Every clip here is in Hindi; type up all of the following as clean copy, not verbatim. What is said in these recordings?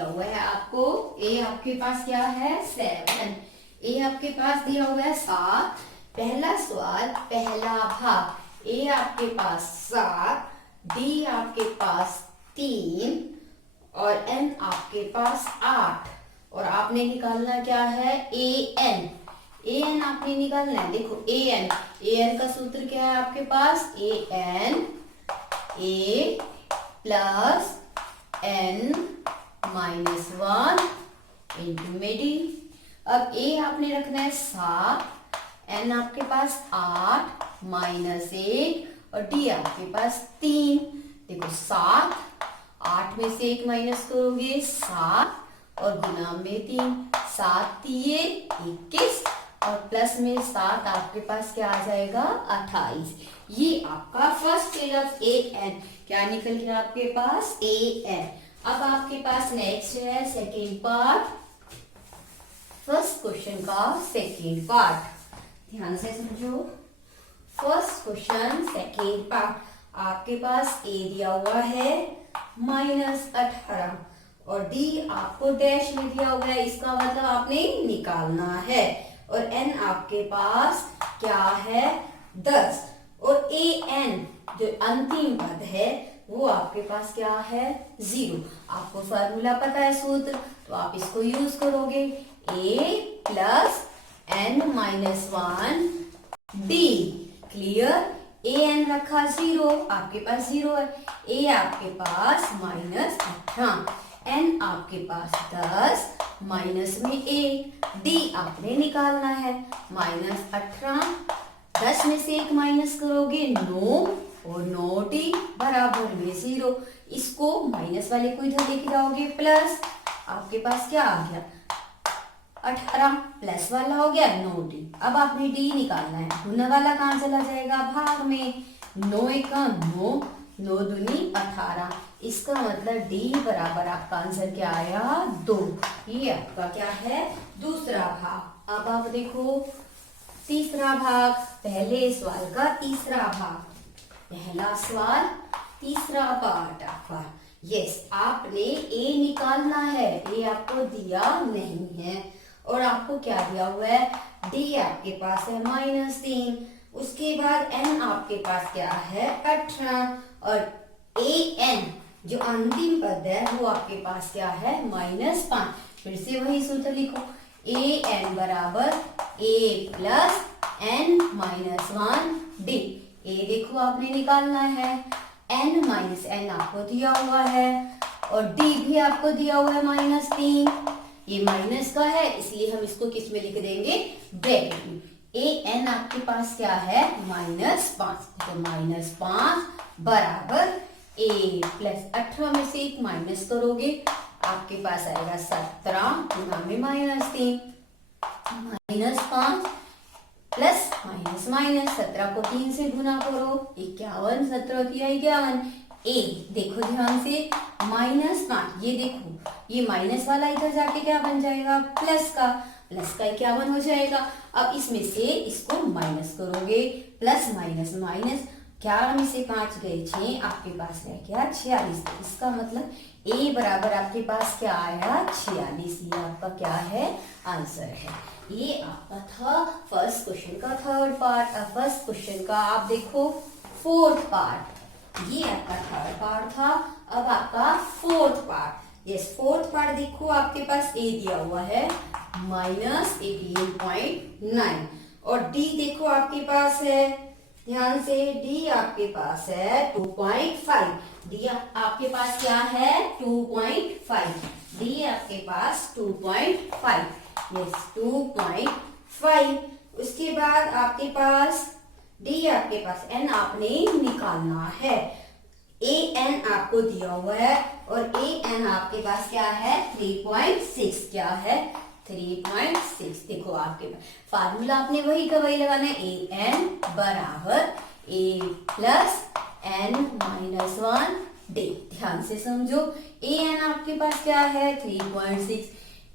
दिया हुआ है आपको, ए आपके पास क्या है 7, ए आपके पास दिया हुआ है 7। पहला सवाल पहला भाग, ए आपके पास 7, डी आपके पास 3 और एन आपके पास 8 और आपने निकालना क्या है ए एन। ए एन आपने निकालना है, देखो ए एन का सूत्र क्या है आपके पास, A N A plus N minus 1 into में डी। अब ए आपने रखना है 7, एन आपके पास 8 माइनस 1 और डी आपके पास 3। देखो 7, 8 में से 1 माइनस करोगे 7 और गुना में 3, 7 3 21 और प्लस में 7 आपके पास क्या आ जाएगा 28। ये आपका first page of A N क्या निकल गया आपके पास ए एन। अब आपके पास नेक्स्ट है सेकेंड पार्ट, फर्स्ट क्वेश्चन का सेकेंड पार्ट, ध्यान से समझो। फर्स्ट क्वेश्चन सेकेंड पार्ट, आपके पास ए दिया हुआ है -18 और डी आपको डैश में दिया हुआ है, इसका मतलब आपने निकालना है। और एन आपके पास क्या है 10 और ए एन जो अंतिम पद है वो आपके पास क्या है 0। आपको फॉर्मूला पता है सूत्र, तो आप इसको यूज करोगे, A plus N minus 1 D. Clear, A N रखा 0, आपके पास 0 है, ए आपके पास -18, एन आपके पास 10 माइनस में 1, डी आपने निकालना है -18, 10 में से 1 माइनस करोगे 9 और 9 डी बराबर में 0। इसको माइनस वाले को इधर लेके जाओगे प्लस, आपके पास क्या आ गया 18 प्लस वाला हो गया 9 डी। अब आपने डी निकालना है, गुना वाला कहाँ चला जाएगा भाग में, 9 एकम 9, 9 दूनी 18, इसका मतलब डी बराबर आपका आंसर क्या आया 2। ये आपका क्या है दूसरा भाग। अब आप देखो तीसरा भाग, पहले सवाल का तीसरा भाग, पहला सवाल तीसरा पार्ट आपका। यस, आपने ए निकालना है, ए आपको दिया नहीं है और आपको क्या दिया हुआ है डी आपके पास है -3, उसके बाद एन आपके पास क्या है 18 और ए एन जो अंतिम पद है वो आपके पास क्या है -5। फिर से वही सूत्र लिखो, ए एन बराबर ए प्लस एन माइनस 1 डी। ए देखो आपने निकालना है, एन माइनस एन आपको दिया हुआ है और डी भी आपको दिया हुआ है -3। ये माइनस का है इसलिए हम इसको किस में लिख देंगे ब्रैकेट में। ए एन आपके पास क्या है -5, तो -5 बराबर ए प्लस 18 में से 1 माइनस करोगे आपके पास आएगा 17 गुना में -3, -5 प्लस माइनस माइनस 17 को 3 से गुना करो 51, 17 51। ए देखो ध्यान से -5, ये देखो ये माइनस वाला इधर जाके क्या बन जाएगा प्लस का 51 हो जाएगा। अब इसमें से इसको माइनस करोगे, प्लस माइनस माइनस 11 में से 5 गए 6, आपके पास रह गया 46। तो इसका मतलब ए बराबर आपके पास क्या आया 46। ये आपका क्या है आंसर है। ये आपका था फर्स्ट क्वेश्चन का थर्ड पार्ट। अब फर्स्ट क्वेश्चन का आप देखो फोर्थ पार्ट, ये आपका थर्ड पार्ट था। अब आपका fourth part, yes fourth part देखो आपके पास ए दिया हुआ है -18.9 और डी देखो आपके पास है, ध्यान से डी आपके पास है 2.5, डी आपके पास क्या है 2.5, डी आपके पास 2.5, यस 2.5। उसके बाद आपके पास डी आपके पास एन आपने निकालना है, ए एन आपको दिया हुआ है और ए एन आपके पास क्या है 3.6, क्या है 3.6। देखो आपके पास फार्मूला आपने वही का वही लगाना है, ए एन बराबर ए प्लस एन माइनस 1 डी। ध्यान से समझो, ए एन आपके पास क्या है 3.6,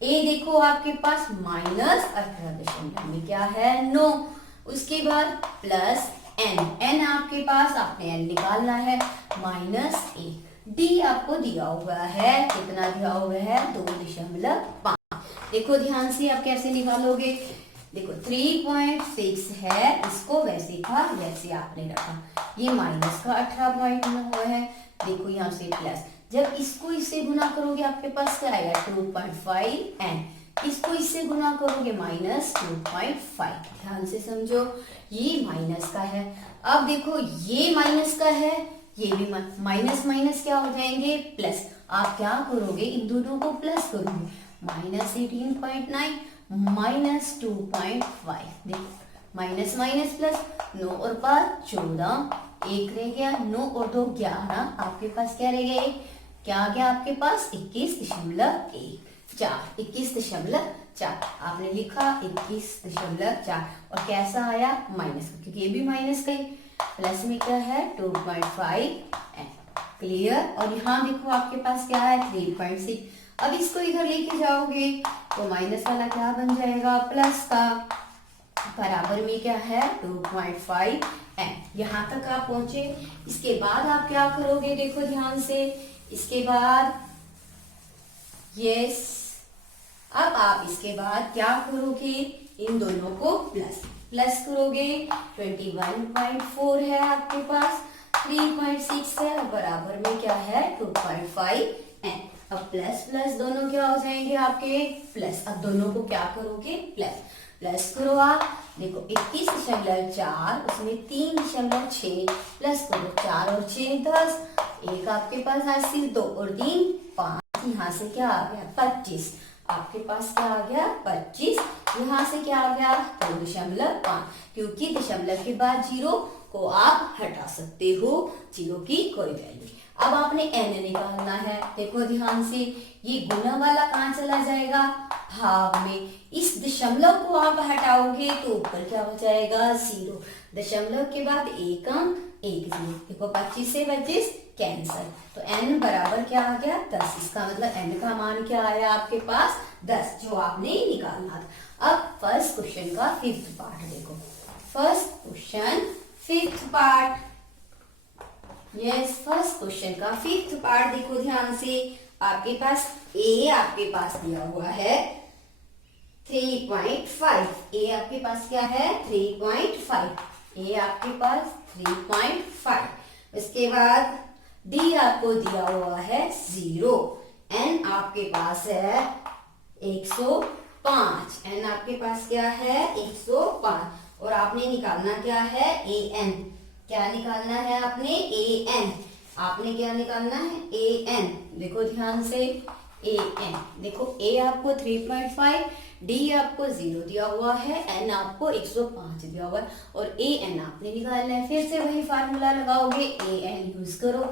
ए देखो आपके पास -18 में क्या है 9, उसके बाद प्लस एन, एन आपके पास आपने एन निकालना है -1, डी आपको दिया हुआ है, कितना दिया हुआ है 2.5। देखो ध्यान से आप कैसे निकालोगे, देखो 3.6 है, इसको वैसे का वैसे आपने रखा, ये माइनस का 18 पॉइंट हुआ है, देखो यहाँ से प्लस, जब इसको इससे गुना करोगे आपके पास क्या आएगा 2.5 एंड इसको इससे गुना करोगे माइनस 2.5। ध्यान से समझो, ये माइनस का है, अब देखो ये माइनस का है, ये भी माइनस माइनस क्या हो जाएंगे प्लस, आप क्या करोगे इन दोनों को प्लस करोगे, माइनस 18.9 माइनस 2.5, देखो माइनस माइनस प्लस, 9 और 5 14, 1 रह गया, 9 और 2 11, आपके पास क्या रह गया, क्या आ गया आपके पास 21.14, 21.4 आपने लिखा 21.4, और कैसा आया माइनस का, क्योंकि ये भी माइनस का, प्लस में क्या है 2.5 क्लियर, और यहाँ देखो आपके पास क्या है 3.6, अब इसको इधर लेके जाओगे तो माइनस वाला क्या बन जाएगा प्लस का, बराबर में क्या है 2.5 यहाँ तक आप पहुंचे। इसके बाद आप क्या करोगे, देखो ध्यान से, इसके बाद यस, अब आप इसके बाद क्या करोगे, इन दोनों को प्लस प्लस करोगे, 21.4 है आपके पास, 3.6 है, बराबर में क्या है 2.5 अब प्लस प्लस दोनों क्या हो जाएंगे आपके प्लस, अब दोनों को क्या करोगे प्लस प्लस करो आप, देखो 21.4 उसमें 3.6 प्लस करो, 4 और 6 10, एक आपके पास हासिल 2 और 3 5, यहाँ से क्या आ गया 25, आपके पास क्या आ गया 25, यहाँ से क्या आ गया 2.5, क्योंकि दशमलव के बाद जीरो को आप हटा सकते हो, जीरो की कोई वैल्यू। अब आपने n निकालना है, देखो ध्यान से, ये गुना वाला कहाँ चला जाएगा भाग में, इस दशमलव को आप हटाओगे तो ऊपर क्या हो जाएगा 0, दशमलव के बाद एक अंक 1 0, देखो 25 से 25 कैंसल, तो n बराबर क्या आ गया 10, इसका मतलब n का मान क्या आया आपके पास 10, जो आपने निकालना था। अब फर्स्ट क्वेश्चन का 5th पार्ट देखो, first question 5th part, yes first question का 5th पार्ट देखो ध्यान से, आपके पास a आपके पास दिया हुआ है 3.5, a आपके पास क्या है 3.5, a आपके पास 3.5, उसके बाद d आपको दिया हुआ है 0, n आपके पास है 105, n आपके पास क्या है 105, और आपने निकालना क्या है an, क्या निकालना है आपने an, आपने क्या निकालना है an, देखो ध्यान से an, देखो a आपको 3.5, d आपको 0 दिया हुआ है, n आपको 105 दिया हुआ है, और an आपने निकालना है, फिर से वही फार्मूला लगाओगे, an यूज करो,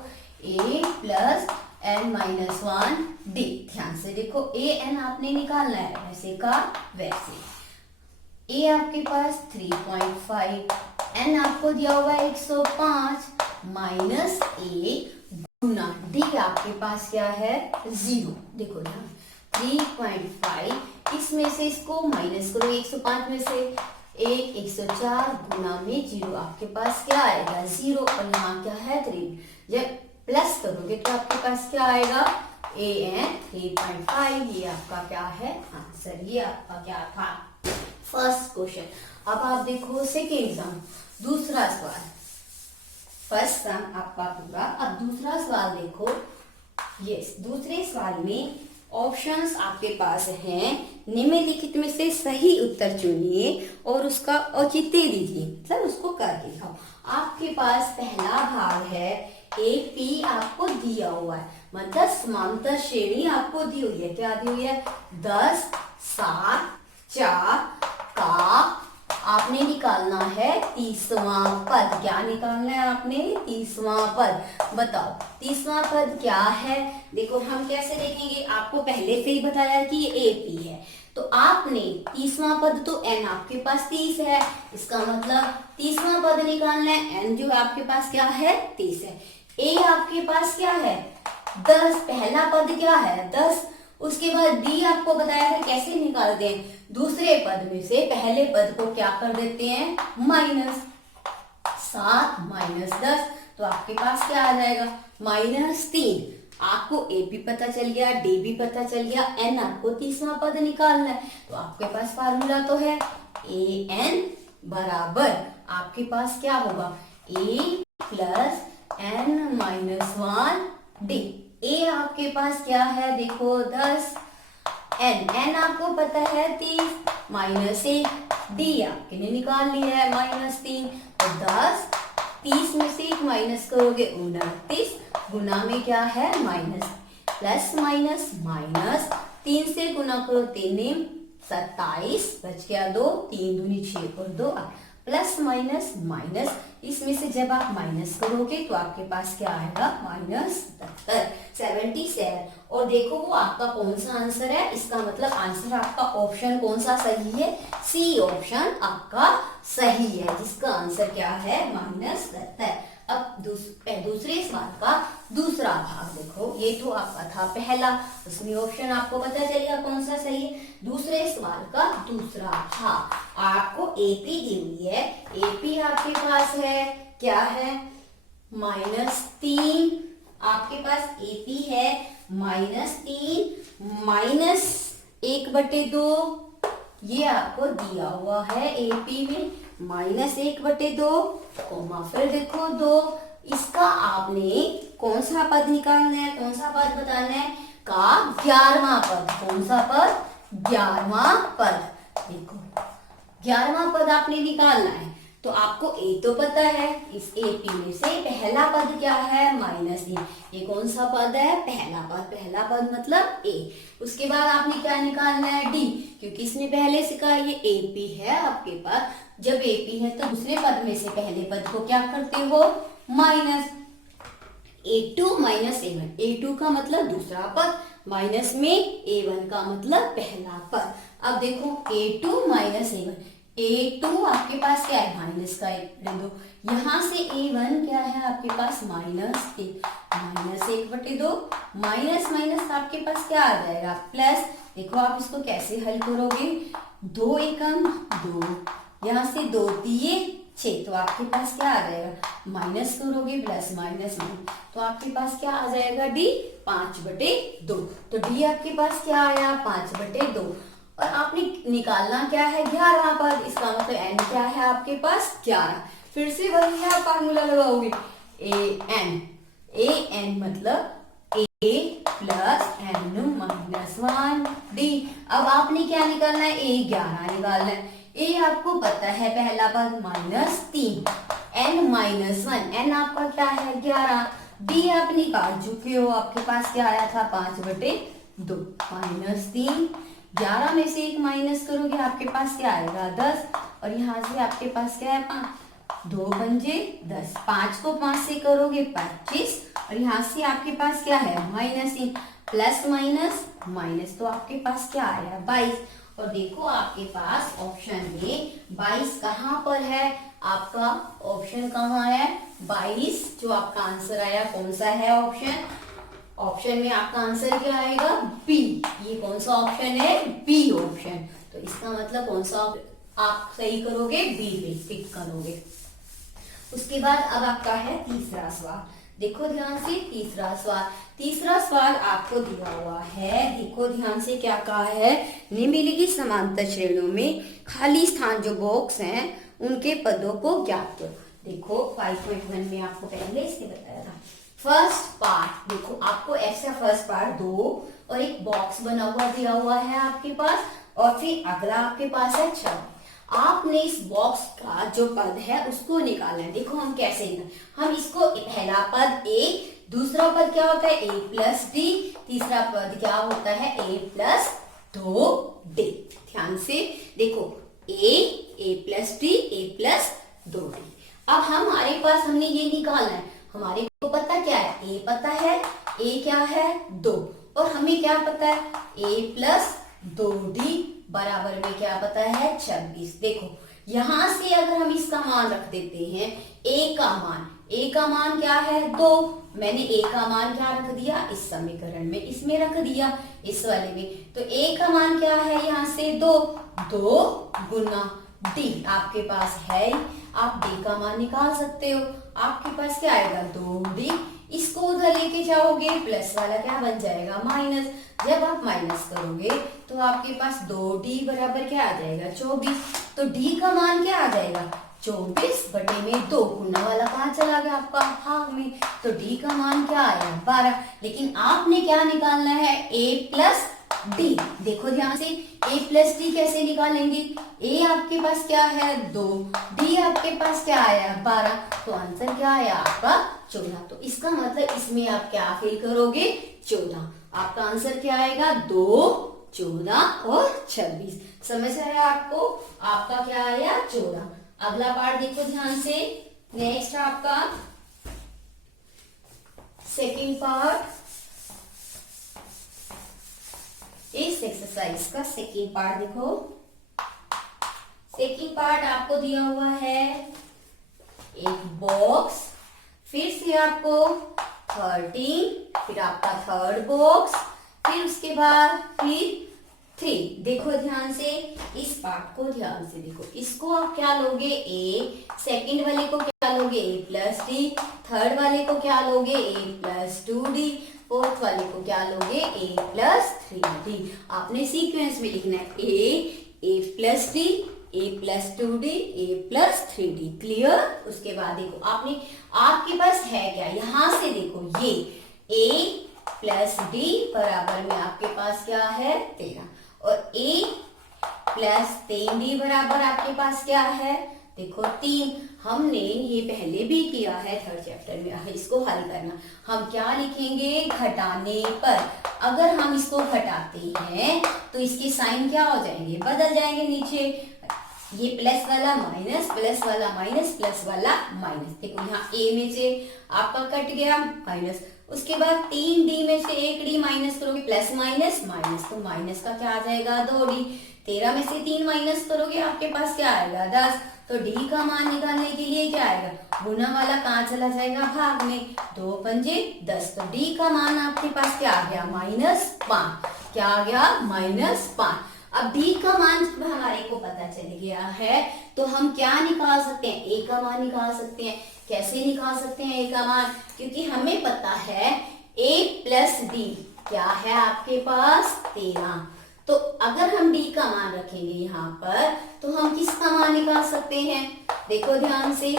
a plus n minus 1 d, ध्यान से देखो an आपने निकालना है वैसे का वैसे, a आपके पास 3.5, n आपको दिया हुआ है 105 माइनस a गुना d आपके पास क्या है 0, देखो ना 3.5, इसमें से इसको माइनस करो, 105 में से 104 गुना में 0, आपके पास क्या आएगा 0, और यहाँ क्या है 3, जब प्लस करोगे तो आपके पास क्या आएगा an 3.5, ये आपका क्या है आंसर, ये आपका क्या था फर्स्ट क्वेश्चन। अब आप देखो सेकेंड सम, दूसरा सवाल, फर्स्ट सम आपका पूरा, अब दूसरा सवाल देखो, यस दूसरे सवाल में ऑप्शंस आपके पास हैं, निम्नलिखित में से सही उत्तर चुनिए और उसका औचित्य दीजिए, सर उसको करके दिखाओ। आपके पास पहला भाग है ए पी आपको दिया हुआ है, मतलब समांतर श्रेणी आपको दी हुई है, क्या दी हुई है 10 7 4 का आपने निकालना है 30वां पद, क्या निकालना है आपने 30वां पद, बताओ 30वां पद क्या है, देखो हम कैसे देखेंगे, आपको पहले से ही बताया कि ये ए पी है, तो आपने 30वां पद तो n आपके पास 30 है, इसका मतलब 30वां पद निकालना है, n जो आपके पास क्या है 30 है, a आपके पास क्या है 10, पहला पद क्या है 10, उसके बाद d आपको बताया था कैसे निकालते हैं, दूसरे पद में से पहले पद को क्या कर देते हैं माइनस, 7 माइनस 10 तो आपके पास क्या आ जाएगा -3। आपको AP पता चल गया, DB पता चल गया, N आपको तीसरा पद निकालना है। तो आपके पास फार्मूला तो है AN बराबर आपके पास क्या होगा A प्लस N-1D। A आपके पास क्या है देखो 10, N आपको पता है 30, -1 D आपने निकाल लिया है -3। तो 10, 30 में से 1 माइनस करोगे 29, गुना में क्या है माइनस, प्लस माइनस माइनस 3 से गुना करो 3 27, बच गया 2, 3 दूनी 6 और 2 प्लस माइनस माइनस, इसमें से जब आप माइनस करोगे तो आपके पास क्या आएगा -77। और देखो वो आपका कौन सा आंसर है, इसका मतलब आंसर आपका ऑप्शन कौन सा सही है, सी ऑप्शन आपका सही है, जिसका आंसर क्या है -77। अब दूसरे सवाल का दूसरा भाग देखो, ये तो आपका था पहला, उसमें ऑप्शन आपको पता चलेगा कौन सा सही है। दूसरे सवाल का दूसरा भाग, आपको AP दी हुई है, AP आपके पास है क्या है -3, आपके पास AP है -3 -1/2, ये आपको दिया हुआ है AP में -1/2, फिर देखो 2, इसका आपने कौन सा पद निकालना है, कौन सा पद बताना है का 11वां पद, कौन सा पद 11वां पद। देखो 11वां पद आपने निकालना है, तो आपको A तो पता है, इस AP में से पहला पद क्या है -3, ये कौन सा पद है पहला पद मतलब A। उसके बाद आपने क्या निकालना है D, क्योंकि इसने पहले से कहा ये AP है आपके पास, जब AP है तो दूसरे पद में से पहले पद को क्या करते हो माइनस, A2 -A1, A2 का मतलब दूसरा पद, माइनस में A1 का मतलब पहला पद। अब देखो A2 A1, A2 आपके पास क्या है माइनस का बिंदु, यहाँ से A1 क्या है आपके पास -1/2, माइनस माइनस आपके पास क्या आ जाएगा प्लस। देखो आप इसको कैसे हल करोगे, 2 एकम 2, यहाँ से 2 3 6, तो आपके पास क्या आ जाएगा, माइनस करोगे प्लस माइनस माइनस, तो आपके पास क्या आ जाएगा D 5/2। तो D आपके पास क्या आया 5/2, और आपने निकालना क्या है 11वां पद, इसका मतलब N क्या है आपके पास 11। फिर से वही है, फार्मूला लगाओगे AN मतलब A प्लस N-1D। अब आपने क्या निकालना है A11 निकालना है। A आपको पता है पहला पद -3, N-1, N आपका क्या है 11, D आप निकाल चुके हो, आपके पास क्या आया था 5/2, -3, 11 में से 1 माइनस करोगे आपके पास क्या आएगा 10, और यहाँ से आपके पास क्या है 5, 2 पंजे 10, 5 को 5 से करोगे 25, और यहाँ से आपके पास क्या है -3, प्लस माइनस माइनस, तो आपके पास क्या आया 22। और देखो आपके पास ऑप्शन में 22 कहाँ पर है, आपका ऑप्शन कहाँ है 22, जो आपका आंसर आया कौन सा है ऑप्शन में आपका आंसर क्या आएगा बी। ये कौन सा ऑप्शन है बी ऑप्शन, तो इसका मतलब कौन सा आप सही करोगे बी पे टिक करोगे। उसके बाद अब आपका है तीसरा सवाल, देखो ध्यान से तीसरा सवाल आपको दिया हुआ है, देखो ध्यान से क्या कहा है, निम्नलिखित समांतर श्रेणियों में खाली स्थान जो बॉक्स हैं उनके पदों को ज्ञात करो। देखो 5.1 में आपको पहले इसने बताया था फर्स्ट पार्ट, देखो आपको ऐसा फर्स्ट पार्ट 2 और एक बॉक्स बना हुआ दिया हुआ है आपके पास, और फिर अगला आपके पास है 6। आपने इस बॉक्स का जो पद है उसको निकालना है। देखो हम कैसे हम इसको पहला पद A, दूसरा पद क्या होता है A प्लस D, तीसरा पद क्या होता है A प्लस 2D। ध्यान से देखो A plus D, A plus 2D। अब हमारे पास हमने ये निकालना है, हमारे को पता क्या है A पता है, A क्या है 2, और हमें क्या पता है A प्लस 2D बराबर में क्या पता है 26। देखो यहां से अगर हम इसका मान रख देते हैं A का मान क्या है 2, मैंने A का मान क्या रख दिया इस समीकरण में, इसमें रख दिया इस वाले में, तो A का मान क्या है यहाँ से 2 गुना D आपके पास है, आप D का मान निकाल सकते हो। आपके पास क्या आएगा 2d, इसको उधर लेके जाओगे प्लस वाला क्या बन जाएगा माइनस, जब आप माइनस करोगे तो आपके पास 2d बराबर क्या आ जाएगा 24, तो d का मान क्या आ जाएगा 24 बटे में 2, गुना वाला कहाँ चला गया आपका भाग में, तो d का मान क्या आया 12। लेकिन आपने क्या निकालना है a प्लस d, देखो ध्यान से a प्लस डी कैसे निकालेंगे, a आपके पास क्या है 2, d आपके पास क्या आया 12, तो आंसर क्या आया आपका 14। तो इसका मतलब इसमें आप क्या फिल करोगे 14, आपका आंसर क्या आएगा 2, 14 और 26। समझ आया आपको, आपका क्या आया 14। अगला पार्ट देखो ध्यान से, नेक्स्ट आपका सेकंड पार्ट, इस एक्सरसाइज का सेकंड पार्ट देखो। सेकंड पार्ट आपको दिया हुआ है एक बॉक्स, फिर से आपको 13, फिर आपका थर्ड बॉक्स, फिर उसके बाद फिर 3। देखो ध्यान से, इस पार्ट को ध्यान से देखो, इसको आप क्या लोगे a, सेकंड वाले को क्या लोगे a प्लस डी, थर्ड वाले को क्या लोगे a प्लस 2d, फोर्थ वाले को क्या लोगे a प्लस 3d। आपने सीक्वेंस में लिखना है a plus D, a plus 2d, a plus 3d। Clear. उसके बाद देखो आपने, आपके पास है क्या, यहां से देखो ये a प्लस डी बराबर में आपके पास क्या है 13, और a प्लस 3d बराबर आपके पास क्या है देखो 3। हमने ये पहले भी किया है थर्ड चैप्टर में, इसको हल करना हम क्या लिखेंगे घटाने पर, अगर हम इसको घटाते हैं तो इसके साइन क्या हो जाएंगे बदल जाएंगे नीचे, ये प्लस वाला माइनस, प्लस वाला माइनस, प्लस वाला माइनस। देखो यहाँ a में से आपका कट गया माइनस, उसके बाद 3d में से 1d माइनस करोगे प्लस माइनस माइनस, तो माइनस का क्या आ जाएगा 2d, 13 में से 3 माइनस करोगे आपके पास क्या आएगा 10, तो d का मान निकालने के लिए क्या आएगा गुना वाला कहाँ चला जाएगा भाग में, 2 पंजे 10, तो d का मान आपके पास क्या आ गया -5, क्या आ गया -5। अब d का मान जब हमारे को पता चल गया है तो हम क्या निकाल सकते हैं a का मान निकाल सकते हैं। कैसे निकाल सकते हैं a का मान, क्योंकि हमें पता है a प्लस डी क्या है आपके पास 13, तो अगर हम d का मान रखेंगे यहाँ पर तो हम किसका मान निकाल सकते हैं, देखो ध्यान से a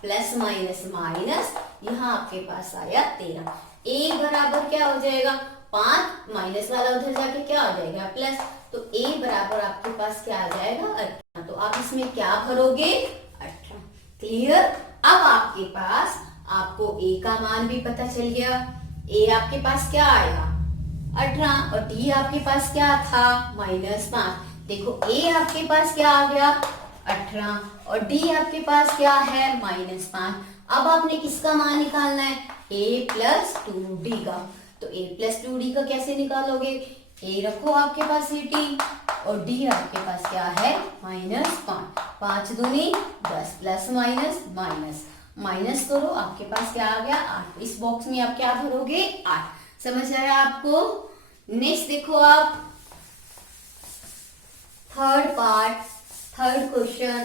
प्लस माइनस माइनस, यहाँ आपके पास आया 13, a बराबर क्या हो जाएगा 5, माइनस वाला उधर जाके क्या हो जाएगा प्लस, तो a बराबर आपके पास क्या आ जाएगा 18, तो आप इसमें क्या भरोगे 18। क्लियर। अब आपके पास आपको a का मान भी पता चल गया, a आपके पास क्या आया 18 और d आपके पास क्या था -5। देखो a आपके पास क्या आ गया 18 और d आपके पास क्या है -5। अब आपने किसका मान निकालना है a प्लस 2d का, तो a प्लस 2d का कैसे निकालोगे, a रखो आपके पास 18 और d आपके पास क्या है -5, 5 दूनी 10 प्लस माइनस माइनस माइनस करो आपके पास क्या आ गया 8, इस बॉक्स में आप क्या भरोगे 8। समझ आया आपको। नेक्स्ट देखो आप third part, third question,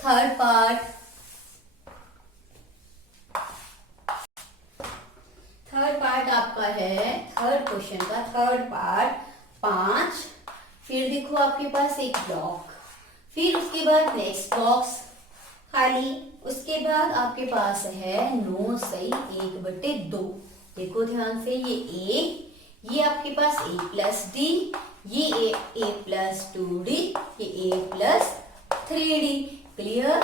third part, third part आपका है थर्ड क्वेश्चन का थर्ड पार्ट 5। फिर देखो आपके पास एक ब्लॉक, फिर उसके बाद नेक्स्ट बॉक्स खाली, उसके बाद आपके पास है 9 सही 1/2। देखो ध्यान से ये आपके पास a प्लस डी, ये a प्लस 2d, ये a प्लस 3d। क्लियर।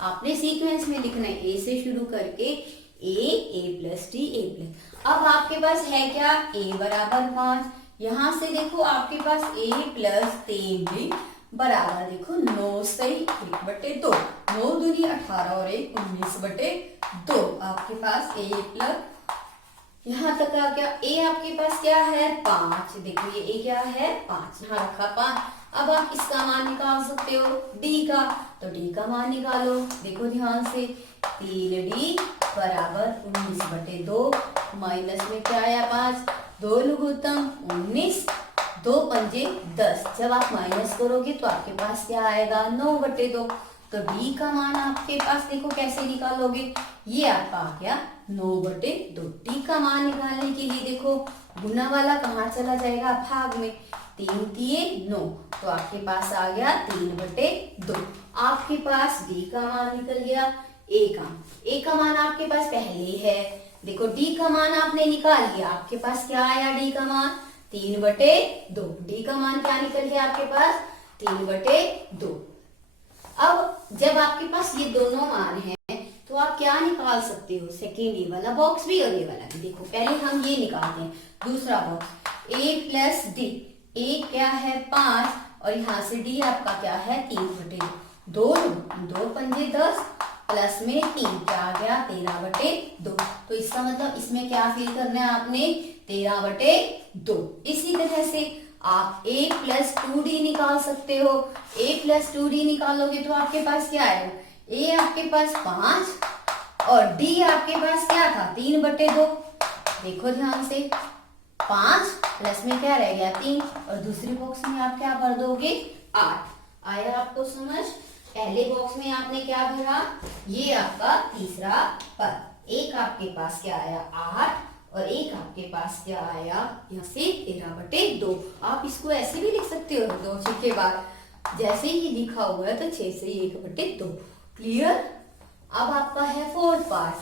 आपने सीक्वेंस में लिखना है a से शुरू करके a plus D a plus. अब आपके पास है क्या a बराबर 5, यहां से देखो आपके पास a प्लस 3d बराबर देखो 9 सही 1/2, 9 दूनी 18 और 1 19/2। आपके पास a प्लस यहाँ तक आ गया, a आपके पास क्या है 5, देखो ये a क्या है 5, यहाँ रखा 5। अब आप इसका मान निकाल सकते हो d का, तो d का मान निकालो। देखो ध्यान से 3d बराबर 19/2, माइनस में क्या आया 5, 2 लघुत्तम 19, 2 पंजे 10, जब आप माइनस करोगे तो आपके पास क्या आएगा 9/2। तो डी का मान आपके पास देखो कैसे निकालोगे, ये आपका आ गया 9/2। डी का मान निकालने के लिए देखो गुना वाला कहाँ चला जाएगा, भाग में, 3 तिये 9, तो आपके पास आ गया 3/2। आपके पास डी का मान निकल गया। ए का मान आपके पास पहले है, देखो डी का मान आपने निकाल लिया, आपके पास क्या आया डी का मान 3/2। डी का मान क्या निकल गया आपके पास 3/2। अब जब आपके पास ये दोनों मान हैं तो आप क्या निकाल सकते हो, सेकेंड ये वाला बॉक्स भी और ये वाला भी। देखो पहले हम ये निकालते हैं, दूसरा बॉक्स a प्लस डी। ए क्या है 5 और यहाँ से डी आपका क्या है 3/2। 2 पंजे 10 प्लस में 3 क्या आ गया 13/2। तो इसका मतलब इसमें क्या फिल करना है आपने 13/2। इसी तरह से आप a प्लस 2d निकाल सकते हो। a प्लस 2d निकालोगे तो आपके पास क्या आएगा, a आपके पास 5 और d आपके पास क्या था 3/2। देखो ध्यान से 5 प्लस में क्या रह गया 3 और दूसरी बॉक्स में आप क्या भर दोगे 8। आया आपको समझ। पहले बॉक्स में आपने क्या भरा, ये आपका तीसरा पद। एक आपके पास क्या आया 8 और एक आपके पास क्या आया यहाँ से 13/2। आप इसको ऐसे भी लिख सकते हो 2 6 के बाद, जैसे ही लिखा हुआ है तो 6 से 1/2। क्लियर। अब आपका है फोर्थ पार्ट,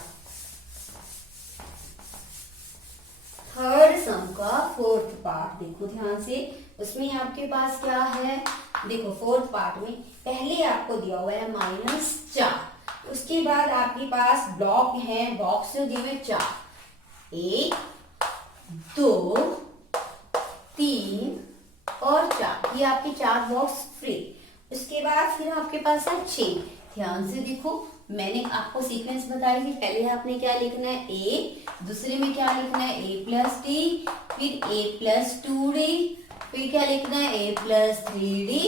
थर्ड सम का फोर्थ पार्ट। देखो ध्यान से, उसमें आपके पास क्या है, देखो फोर्थ पार्ट में पहले आपको दिया हुआ है -4, उसके बाद आपके पास ब्लॉक है, बॉक्स दिए हुए 4, 1 2 3 और 4, ये आपके 4 बॉक्स फ्री। उसके बाद फिर आपके पास है 6। ध्यान से देखो, मैंने आपको सीक्वेंस बताई थी, पहले आपने क्या लिखना है ए, दूसरे में क्या लिखना है a प्लस डी, फिर a प्लस 2d, फिर क्या लिखना है a प्लस 3d,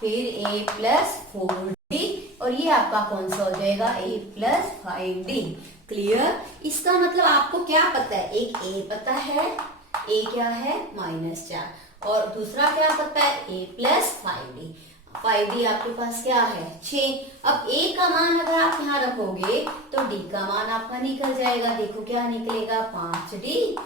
फिर a प्लस 4d और ये आपका कौन सा हो जाएगा a प्लस 5d। क्लियर। इसका मतलब आपको क्या पता है, एक a पता है, a क्या है -4 और दूसरा क्या पता है a प्लस 5d। 5d आपके पास क्या है 6। अब a का मान अगर आप यहाँ रखोगे तो d का मान आपका निकल जाएगा। देखो क्या निकलेगा 5d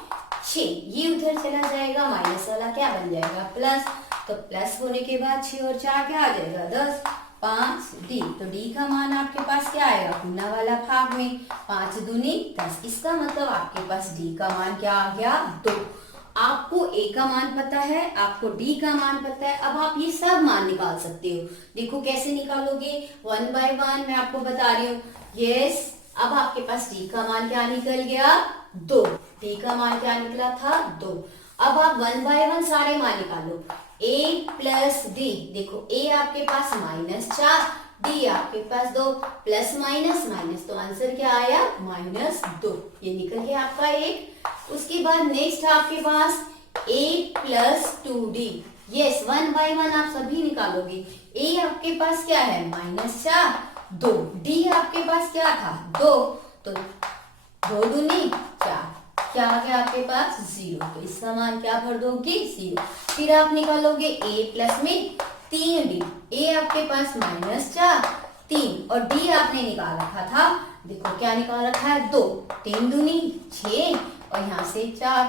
6, ये उधर चला जाएगा, माइनस वाला क्या बन जाएगा प्लस, तो प्लस होने के बाद 6 और 4 क्या आ जाएगा 10, 5d। तो d का मान आपके पास क्या आएगा गुना वाला भाग में, 5 दूनी 10। इसका मतलब आपके पास d का मान क्या आ गया 2। आपको a का मान पता है, आपको d का मान पता है, अब आप ये सब मान निकाल सकते हो। देखो कैसे निकालोगे, 1 बाय 1 मैं आपको बता रही हूँ। यस, अब आपके पास d का मान क्या निकल गया 2, d का मान क्या निकला था 2। अब आप 1 बाय 1 सारे मान निकालो, a प्लस d, देखो a आपके पास -4, d आपके पास 2, प्लस माइनस माइनस, तो आंसर क्या आया -2, ये निकल गया आपका 1। उसके बाद नेक्स्ट आपके पास a plus 2d। Yes, 1 by 1 आप सभी निकालोगे। a आपके पास क्या है -4, 2, d आपके पास क्या था 2, तो 2 दूनी 4, क्या आ गया आपके पास 0, तो इसका मान क्या भर दोगे 0। फिर आप निकालोगे a प्लस में 3d, a आपके पास -4 3 और d आपने निकाल रखा था, देखो क्या निकाल रखा है 2, 3 दूनी 6 और यहाँ से 4,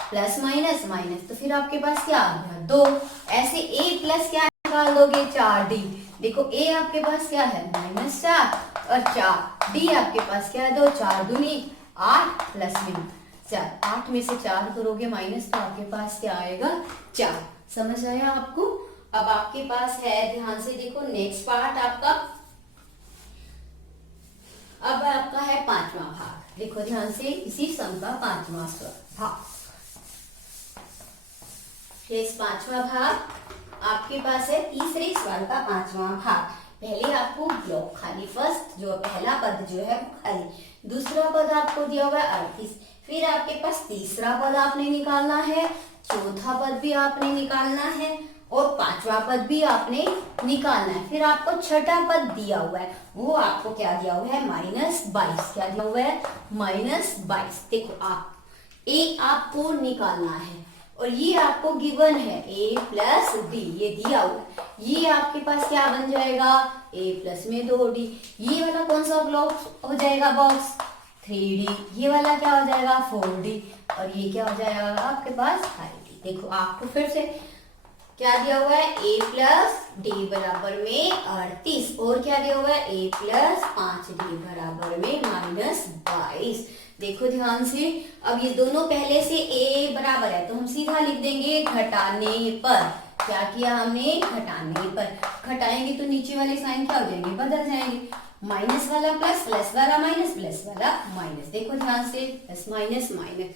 प्लस माइनस माइनस, तो फिर आपके पास क्या आ गया 2। ऐसे a प्लस क्या निकाल दोगे 4d, देखो a आपके पास क्या है -4 और 4, d आपके पास क्या है 2, 4 दूनी 8 प्लस में 4, 8 में से 4 करोगे माइनस तो आपके पास क्या आएगा 4। समझ आया आपको। अब आपके पास है, ध्यान से देखो नेक्स्ट पार्ट आपका, अब आपका है 5वां भाग। देखो ध्यान से, इसी सम का 5वां भाग। इस 5वां भाग आपके पास है तीसरे सवाल का 5वां भाग। पहले आपको ब्लॉक खाली, फर्स्ट जो पहला पद जो है खाली, दूसरा पद आपको दिया हुआ है 38, फिर आपके पास तीसरा पद आपने निकालना है, चौथा पद भी आपने निकालना है और 5वां पद भी आपने निकालना है। फिर आपको छठा पद दिया हुआ है, वो आपको क्या दिया हुआ है -22। क्या दिया हुआ है -22। देखो आप ए आपको निकालना है, और ये आपको गिवन है a प्लस डी, ये दिया हुआ है। ये आपके पास क्या बन जाएगा, a प्लस में 2d। ये वाला कौन सा ब्लॉक हो जाएगा बॉक्स, 3d। ये वाला क्या हो जाएगा 4d, और ये क्या हो जाएगा आपके पास 5d। देखो आपको फिर से क्या दिया हुआ है, a प्लस डी बराबर में 38, और क्या दिया हुआ है a प्लस 5d बराबर में -22। देखो ध्यान से, अब ये दोनों पहले से a बराबर है तो हम सीधा लिख देंगे घटाने पर। क्या किया हमने, घटाने पर। घटाएंगे तो नीचे वाले साइन क्या हो जाएंगे, बदल जाएंगे। माइनस वाला प्लस, प्लस वाला माइनस, प्लस वाला माइनस। देखो ध्यान से, प्लस माइनस माइनस,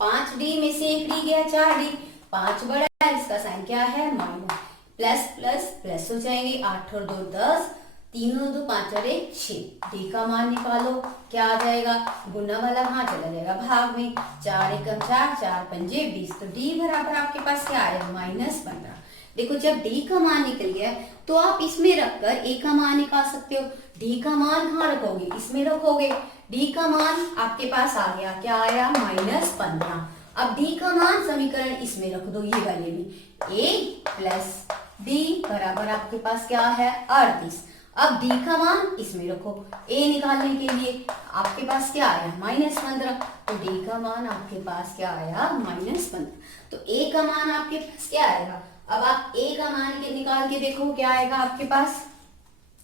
5d में से 1d गया 4d, 5 बड़ा है, इसका साइन क्या है माइनस। प्लस प्लस प्लस हो जाएंगे, 8 और 2 10, 3 और 2 5 और 1 6। डी का मान निकालो, क्या आ जाएगा, गुना वाला कहाँ चला जाएगा, भाग में। 4 एकम 4, 4 पंजे 20, तो डी बराबर आपके पास क्या आया -15। देखो जब डी का मान निकल गया तो आप इसमें रखकर ए का मान निकाल सकते हो। डी का मान कहाँ रखोगे, इसमें रखोगे। डी का मान आपके पास आ गया, क्या आया -15। अब डी का मान समीकरण इसमें रख दो, ये वाले में। ए प्लस डी बराबर आपके पास क्या है 38। अब डी का मान इसमें रखो, ए निकालने के लिए आपके पास क्या आया -15, तो डी का मान आपके पास क्या आया -15। तो ए का मान आपके पास क्या आएगा, अब आप ए का मान के निकाल के देखो क्या आएगा आपके पास,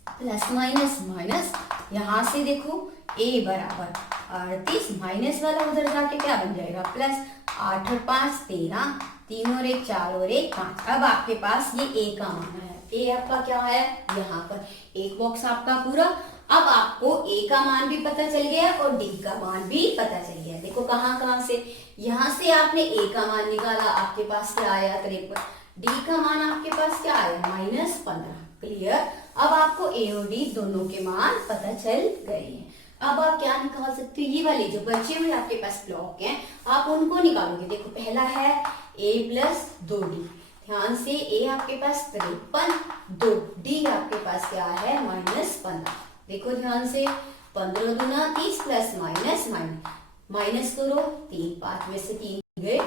प्लस माइनस माइनस, यहां से देखो ए बराबर 38, माइनस वाला उधर जाके क्या बन जाएगा प्लस। 8 और 5 13, 3 और 1 4 और 1 5। अब आपके पास ये ए का मान है, ए आपका क्या है यहाँ पर, एक बॉक्स आपका पूरा। अब आपको ए का मान भी पता चल गया और डी का मान भी पता चल गया। देखो कहाँ कहाँ से, यहाँ से आपने ए का मान निकाला, आपके पास क्या आया 53। डी का मान आपके पास क्या आया -15। क्लियर। अब आपको ए और डी दोनों के मान पता चल गए हैं। अब आप क्या निकाल सकते हो, ये वाले जो बचे हुए आपके पास ब्लॉक हैं आप उनको निकालोगे। देखो पहला है a प्लस 2d, ध्यान से ए आपके पास 53, 2 डी आपके पास क्या है -15। देखो ध्यान से, 15 दूना 30 प्लस माइनस माइनस, माइनस करो 3, 5 में से 3 गए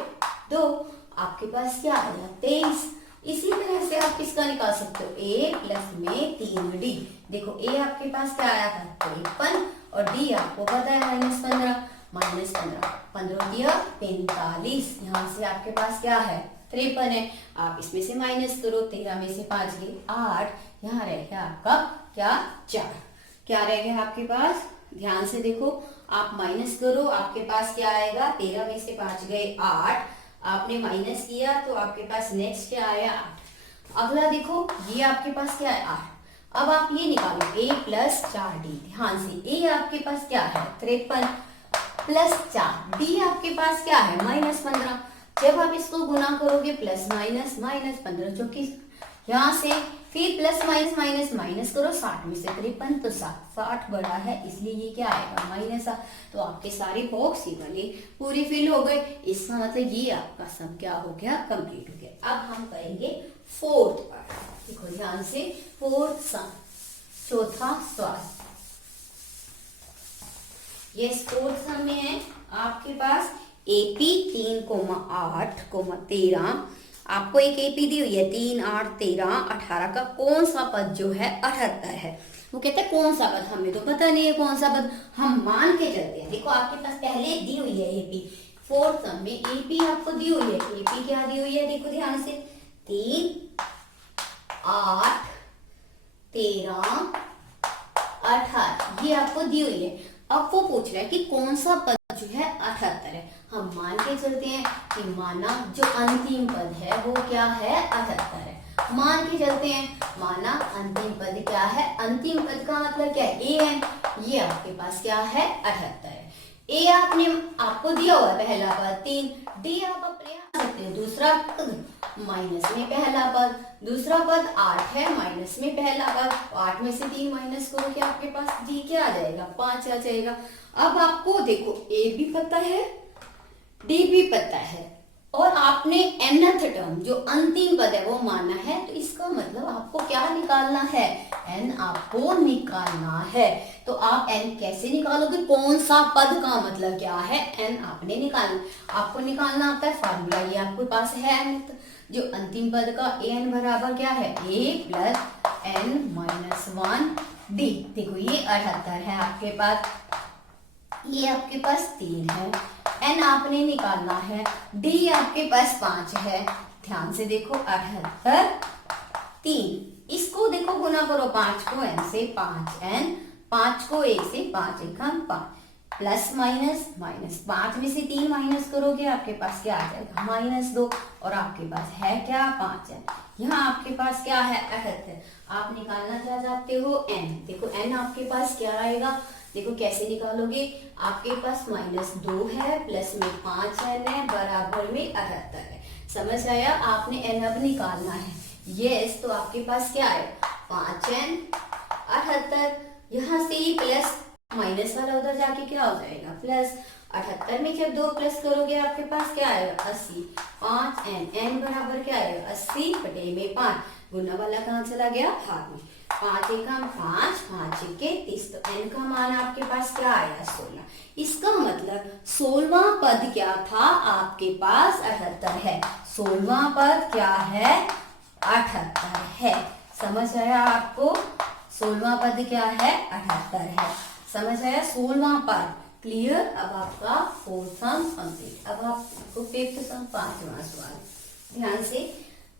2, आपके पास क्या आया 23। इसी तरह से आप किसका निकाल सकते हो, a प्लस में 3d। देखो a आपके पास क्या आया था 53 और d आपको पता है -15, -15 15 दिया 45, यहाँ से आपके पास क्या है 53 है। आप इसमें से माइनस करो, 13 में से 5 गए 8, यहाँ रह गया आपका क्या 4। क्या रह गया आपके पास, ध्यान से देखो, आप माइनस करो, आपके पास क्या आएगा, 13 में से 5 गए 8, आपने माइनस किया तो आपके पास नेक्स्ट क्या आया 8। अगला देखो, ये आपके पास क्या है 8। अब आप ये निकालो a प्लस 4d, ध्यान से a आपके पास क्या है 53 प्लस 4, d आपके पास क्या है -15। जब आप इसको गुना करोगे प्लस माइनस माइनस, 15 चौकी, यहाँ से फिर प्लस माइनस माइनस, माइनस करो 60 में से 53 तो 60 बड़ा है, इसलिए ये क्या आएगा माइनस। तो आपके सारे बॉक्स ये वाले पूरे फिल हो गए। इसका मतलब ये आपका सम क्या हो गया, कंप्लीट हो गया। अब हम करेंगे फोर्थ पार्ट। देखो ध्यान से, फोर्थ सम, चौथा सवाल। ये फोर्थ सम में है आपके पास एपी 3,8,13, आपको एक एपी दी हुई है 3, 8, 13, 18 का कौन सा पद जो है 78 है। वो कहते हैं कौन सा पद, हमें तो पता नहीं है कौन सा पद, हम मान के चलते हैं। देखो आपके पास पहले दी हुई है एपी, फोर्थ सम में एपी आपको दी हुई है। एपी क्या दी हुई है, देखो ध्यान से, 3, 8, 13, 18 ये आपको दी हुई है। अब वो पूछ रहा है कि कौन सा पद जो है 78 है। हम मान के चलते हैं कि माना जो अंतिम पद है वो क्या है 78 है। मान के चलते हैं, माना अंतिम पद क्या है, अंतिम पद का मतलब क्या है a है, ये आपके पास क्या है 78 है। a आपने आपको दिया हुआ पहला पद 3, d आप अपने सकते हैं दूसरा पद माइनस में पहला पद, दूसरा पद 8 है माइनस में पहला पद, 8 में से 3 माइनस करो क्या आपके पास d क्या आ जाएगा 5 आ जाएगा। अब आपको देखो a भी पता है d भी पता है, और आपने nth टर्म जो अंतिम पद है वो माना है, तो इसका मतलब आपको क्या निकालना है, n आपको निकालना है। तो आप n कैसे निकालोगे, कौन सा पद का मतलब क्या है, n आपने निकालना, आपको निकालना आता है फार्मूला, ये आपके पास है nth जो अंतिम पद का an बराबर क्या है, a plus n minus 1 d। देखो ये 78 है आपके पास, ये आपके पास 3 है, n आपने निकालना है, d आपके पास 5 है। ध्यान से देखो 78 3, इसको देखो गुना करो 5 को n से, 5n, 5 को 1 से, 5 एकम 5, प्लस माइनस माइनस, 5 में से 3 माइनस करोगे आपके पास क्या आ जाएगा, -2, और आपके पास है क्या, 5 है। यहाँ आपके पास क्या है, 78, आप निकालना क्या चाहते हो, n। देखो n आपके पास क्या आएगा, देखो कैसे निकालोगे, आपके पास -2 है, प्लस में 5n है, बराबर में 78 है। समझ आया, आपने n अब निकालना है। यस, तो आपके पास क्या है, 5n 78, यहाँ से ही प्लस माइनस वाला उधर जाके क्या हो जाएगा, प्लस। 78 में जब 2 प्लस करोगे आपके पास क्या आएगा, 80, 5n, n बराबर क्या आएगा, 80 बटे में 5, गुना वाला कहाँ चला गया, भाग में, 5 एकम 5, 5 एके 30, तो n का मान आपके पास क्या आया, 16। इसका मतलब 16वां पद क्या था आपके पास, 78 है। 16वां पद क्या है, 78 है। समझ आया आपको, 16वां पद क्या है, 78 है। समझ आया 16वां पद, क्लियर। अब आपका 4th सम कंप्लीट। अब आपको 5th सम 5वां सवाल ध्यान से।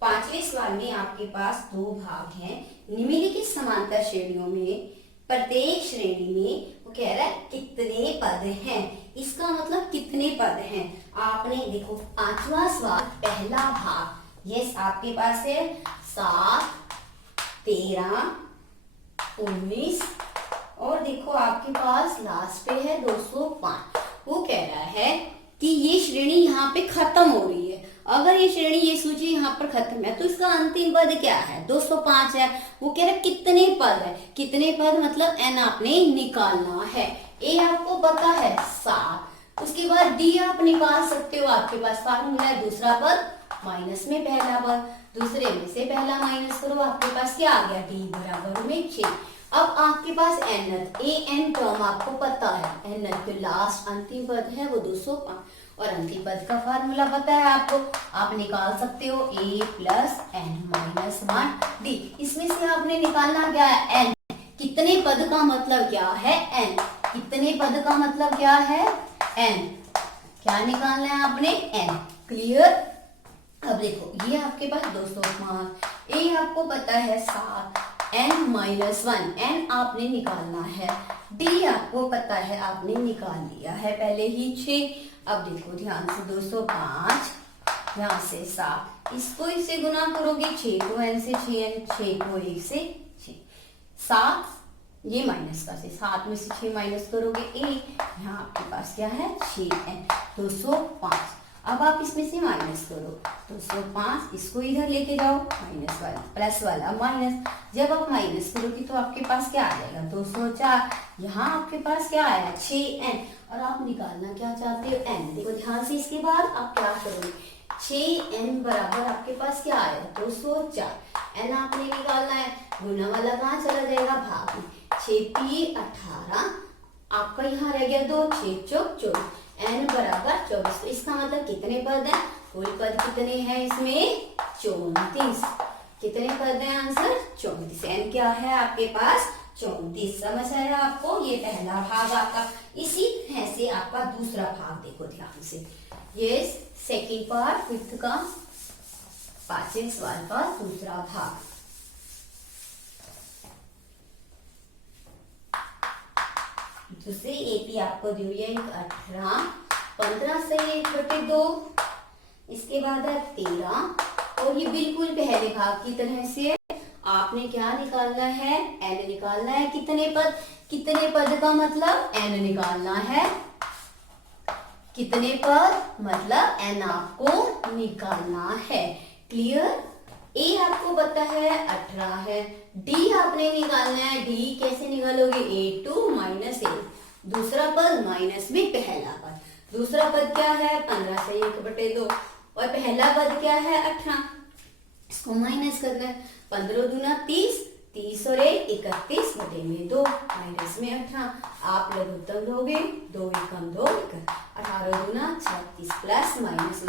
5वें सवाल में आपके पास 2 भाग हैं। निम्नलिखित समांतर श्रेणियों में प्रत्येक श्रेणी में वो कह रहा है कितने पद हैं, इसका मतलब कितने पद हैं। आपने देखो 5वां सवाल पहला भाग, यस आपके पास है 7, 13, 19 और देखो आपके पास लास्ट पे है 205। वो कह रहा है कि ये श्रेणी यहाँ पे खत्म हो रही है। अगर ये श्रेणी, ये सूची यहाँ पर खत्म है तो इसका अंतिम पद क्या है, 205 है। वो कह रहा है कितने पद है, कितने पद मतलब n आपने निकालना है। a आपको पता है 7, उसके बाद d आप निकाल सकते हो, आपके पास फार्मूला है दूसरा पद माइनस में पहला पद, दूसरे में से पहला माइनस करो, आपके पास क्या आ गया, d बराबर में 6। अब आपके पास nth an टर्म आपको पता है, nth जो लास्ट अंतिम पद है वो 205 और अंतिम पद का फार्मूला पता है आपको, आप निकाल सकते हो a plus n minus 1 d। इसमें से आपने निकालना क्या है, n। कितने पद का मतलब क्या है, n। कितने पद का मतलब क्या है, n। क्या निकालना है आपने, n। क्लियर। अब देखो ये आपके पास 205, a आपको पता है 7, n माइनस 1, n आपने निकालना है, d आपको पता है आपने निकाल लिया है पहले ही 6। अब देखो ध्यान से 205, यहाँ से 7, इसको इससे गुना करोगे, 6 को n से 6n, 6 को 1 से 6, 7 ये माइनस का से 7 में से 6 माइनस करोगे 1, यहाँ आपके पास क्या है 6n 205। अब आप इसमें से माइनस करो 205, इसको इधर लेके जाओ, माइनस वाला प्लस वाला माइनस, जब आप माइनस करोगे तो आपके पास क्या आ जाएगा 204। यहाँ आपके पास क्या आया 6n और आप निकालना क्या चाहते हो, n। देखो ध्यान से, इसके बाद आप क्या करोगे, 6n बराबर आपके पास क्या आया 204, n आपने निकालना है, गुना वाला कहाँ चला जाएगा, भाग में, 6 18, आपका यहाँ रह गया 2, 6 चौक 24, n बराबर 24। तो इसका मतलब कितने पद हैं, कुल पद कितने हैं इसमें 34। कितने पद हैं, आंसर 34। n क्या है आपके पास 34। समझ आया आपको, ये पहला भाग आपका। इसी तरह से आपका दूसरा भाग देखो ध्यान से, ये सेकेंड पार्ट 5th का 5वें सवाल का दूसरा भाग। दूसरी एपी आपको दी हुई है 18, 15 से 1/2, इसके बाद है 13 और ये बिल्कुल पहले भाग की तरह से आपने क्या निकालना है, n निकालना है। कितने पद, कितने पद का मतलब n निकालना है, कितने पद मतलब n आपको निकालना है। क्लियर। a आपको पता है 18 है, d आपने निकालना है, d कैसे निकालोगे, a2 माइनस 1, दूसरा पद माइनस में पहला पद, दूसरा पद क्या है 15 से 1/2 और पहला पद क्या है 18, इसको माइनस करना है। 15 दूना 30, 30 और 1 31 बटे में 2 माइनस में 18। आप लघुत्तम लोगे 2 एकम 2 एकम, 18 दूना 36 प्लस माइनस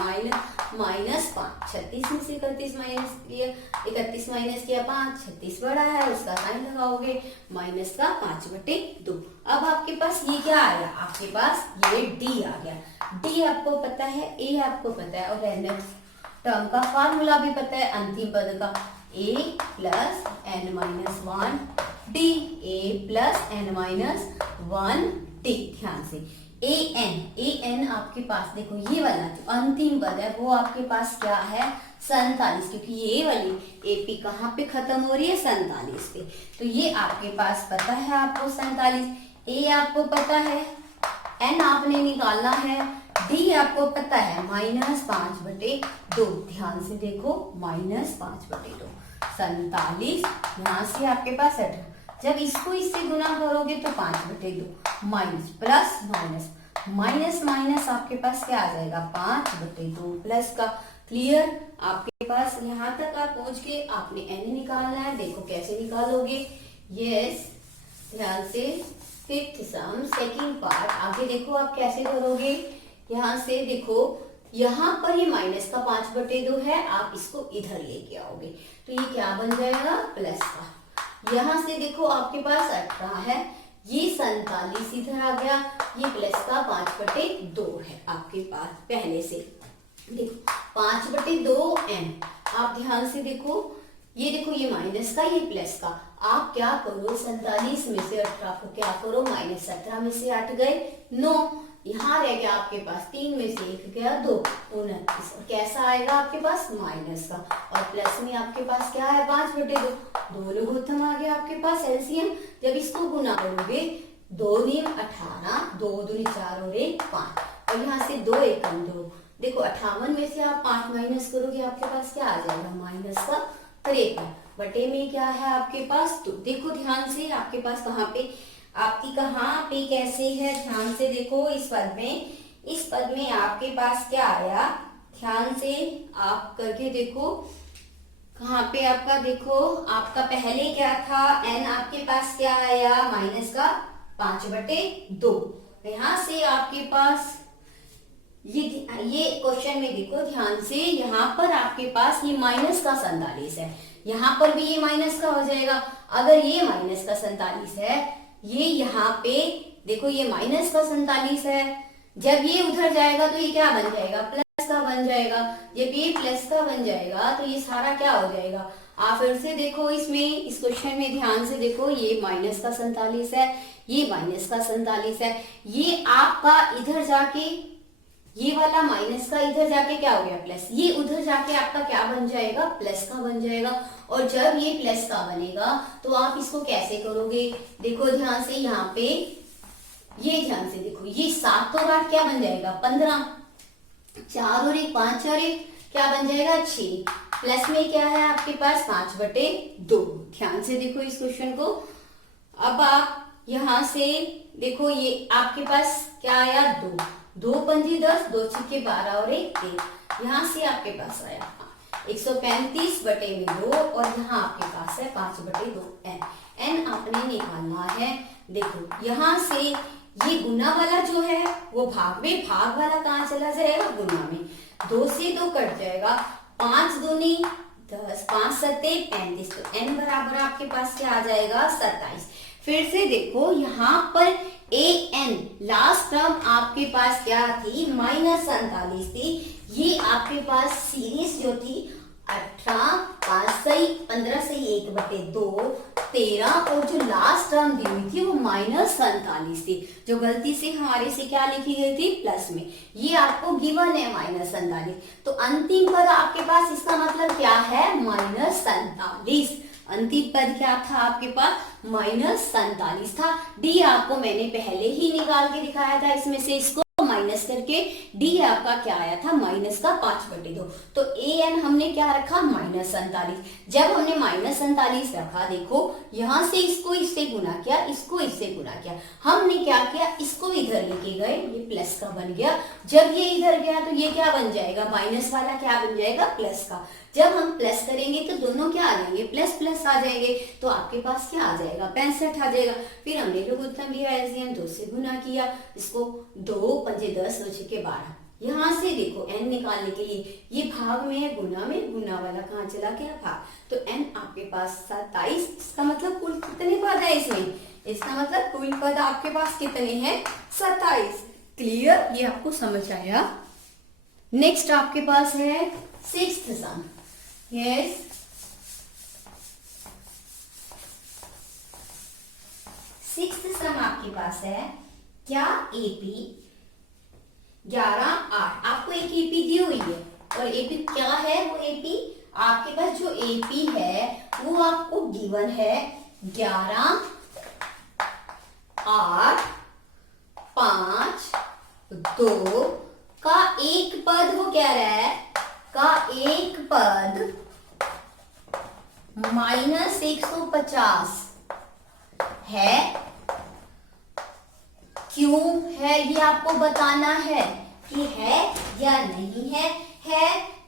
माइनस 5, 36 में से 31 माइनस किया, 31 माइनस किया 5, 36 बड़ा है उसका साइन लगाओगे माइनस का 5 बटे 2। अब आपके पास ये क्या आ गया, आपके पास ये डी आ गया। डी आपको पता है, ए आपको पता है और एन टर्म का फार्मूला भी पता है अंतिम पद का, a plus N minus 1 D, A plus N minus 1 D. ध्यान से ए एन आपके पास देखो ये वाला जो अंतिम पद है वो आपके पास क्या है 47, क्योंकि ये वाली एपी कहाँ पे खत्म हो रही है 47 पे, तो ये आपके पास पता है आपको 47। ए आपको पता है, एन आपने निकालना है, डी आपको पता है -5 बटे 2। ध्यान से देखो -5 बटे 2 47, यहाँ से आपके पास 18। जब इसको इससे गुना करोगे तो 5 बटे 2 minus plus minus minus minus आपके पास क्या आ जाएगा 5 बटे 2 प्लस का। क्लियर, आपके पास यहाँ तक आप पहुंच के आपने एन निकालना है। देखो कैसे निकालोगे, यस ध्यान से। फिफ्थ सम सेकंड पार्ट आगे देखो आप कैसे करोगे। यहाँ से देखो यहाँ पर ये माइनस का 5 बटे 2 है, आप इसको इधर लेके आओगे तो ये क्या बन जाएगा प्लस का। यहाँ से देखो आपके पास 18 है, ये 47 इधर आ गया, ये प्लस का 5 बटे 2 है आपके पास पहले से। देखो 5 बटे 2 एन, आप ध्यान से देखो ये माइनस का ये प्लस का। आप क्या करो 47 में से 18 को क्या करो माइनस 17 में से 8 गए 9, यहाँ रह गया आपके पास 3 में से 1 गया 2 29, और कैसा आएगा आपके पास माइनस का, और प्लस में आपके पास क्या है 5 बटे 2 लघुत्तम आ गया आपके पास एलसीएम। जब इसको गुना करोगे 2 दूनी 18, 2 दूनी 4 और 1 5, और यहाँ से 2 एकम 2। देखो 58 में से आप 5 माइनस करोगे आपके पास क्या आ जाएगा माइनस का 53 बटे में क्या है आपके पास। तो देखो ध्यान से आपके पास कहाँ पे आपकी कहाँ पे कैसे है, ध्यान से देखो इस पद में आपके पास क्या आया, ध्यान से आप करके देखो कहाँ पे आपका। देखो आपका पहले क्या था एन, आपके पास क्या आया माइनस का 5 बटे 2। यहाँ से आपके पास ये क्वेश्चन में देखो ध्यान से, यहाँ पर आपके पास ये माइनस का 47 है, यहाँ पर भी ये माइनस का हो जाएगा। अगर ये माइनस का 47 है, ये यहाँ पे देखो ये माइनस का 47 है, जब ये उधर जाएगा तो ये क्या बन जाएगा प्लस का बन जाएगा। जब ये प्लस का बन जाएगा तो ये सारा क्या हो जाएगा। आप फिर से देखो इसमें इस क्वेश्चन में ध्यान से देखो, ये माइनस का 47 है, ये माइनस का 47 है, ये आपका इधर जाके ये वाला माइनस का इधर जाके क्या हो गया प्लस, ये उधर जाके आपका क्या बन जाएगा प्लस का बन जाएगा। और जब ये प्लस का बनेगा तो आप इसको कैसे करोगे, देखो ध्यान से यहाँ पे ये ध्यान से देखो, ये 7 और 8 क्या बन जाएगा 15, 4 और 1 5 और 1 क्या बन जाएगा 6, प्लस में क्या है आपके पास 5 बटे 2। ध्यान से देखो इस क्वेश्चन को। अब आप यहाँ से देखो ये आपके पास क्या आया 2 पंजी 10, 2 छिक्के 12 और 1 3, यहाँ से आपके पास आया 135 बटे में 2, और यहाँ आपके पास है 5 बटे 2 एन आपने निकालना है। देखो यहाँ से ये गुना वाला जो है वो भाग में, भाग वाला कहाँ चला जाएगा गुना में, 2 से 2 कट जाएगा, 5 दूनी 10, 5 सत्ते 35, तो एन बराबर आपके पास क्या आ जाएगा 27। फिर से देखो यहाँ पर ए एन लास्ट टर्म आपके पास क्या थी -47 थी, ये आपके पास सीरीज जो थी 18 5 सही 15 सही 1 बटे 2 13, और जो लास्ट टर्म दी हुई थी वो -47 थी, जो गलती से हमारे से क्या लिखी गई थी प्लस में, ये आपको गिवन है -47। तो अंतिम पद आपके पास इसका मतलब क्या है -47। अंतिम पद क्या था आपके पास -47 था। डी आपको मैंने पहले ही निकाल के दिखाया था, इसमें से इसको माइनस करके डी आपका क्या आया था, माइनस का 5/2। तो ए एन हमने क्या रखा, -47। जब हमने -47 रखा, देखो यहां से इसको इससे गुना किया, इसको इससे गुना किया, हमने क्या किया, इसको इधर लेके गए, ये प्लस का बन गया। जब ये इधर गया तो ये क्या बन जाएगा, माइनस वाला क्या बन जाएगा, प्लस का। जब हम प्लस करेंगे तो दोनों क्या आ जाएंगे, प्लस प्लस आ जाएंगे, तो आपके पास क्या आ जाएगा, 65 आ जाएगा। फिर हमने लघुत्तम लिया LCM, 2 से गुना किया, इसको 2 पंजे 10, 2 छक्के 12। यहाँ से देखो n निकालने के लिए, ये भाग में है, गुना में, गुना वाला कहाँ चला गया, भाग। तो n आपके पास 27, इसका मतलब कुल कितने पद है इसमें, इसका मतलब कुल पद आपके पास कितने हैं, 27। क्लियर, ये आपको समझ आया। नेक्स्ट आपके पास है 6th सम। यस, 6th सम आपके पास है, क्या AP 11 8, आपको एक AP दी हुई है, और AP क्या है, वो AP आपके पास जो AP है वो आपको गिवन है 11 8 5 2 का एक पद, वो कह रहा है का एक पद -150 है, क्यों है ये आपको बताना है कि है या नहीं है।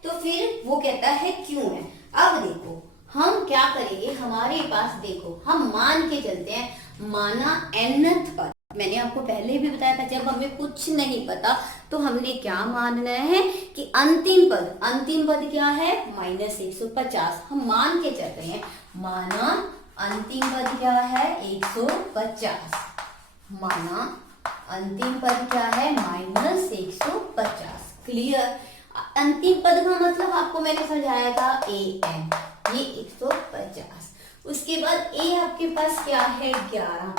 तो फिर वो कहता है क्यों है। अब देखो हम क्या करेंगे, हमारे पास देखो हम मान के चलते हैं, माना nth पद, मैंने आपको पहले भी बताया था, जब हमें कुछ नहीं पता तो हमने क्या मानना है कि अंतिम पद क्या है, -150। हम मान के चल रहे हैं, माना अंतिम पद क्या है, 150, माना अंतिम पद क्या है, -150। क्लियर, अंतिम पद का मतलब आपको मैंने समझाया था, an, ये 150। उसके बाद a आपके पास क्या है, 11।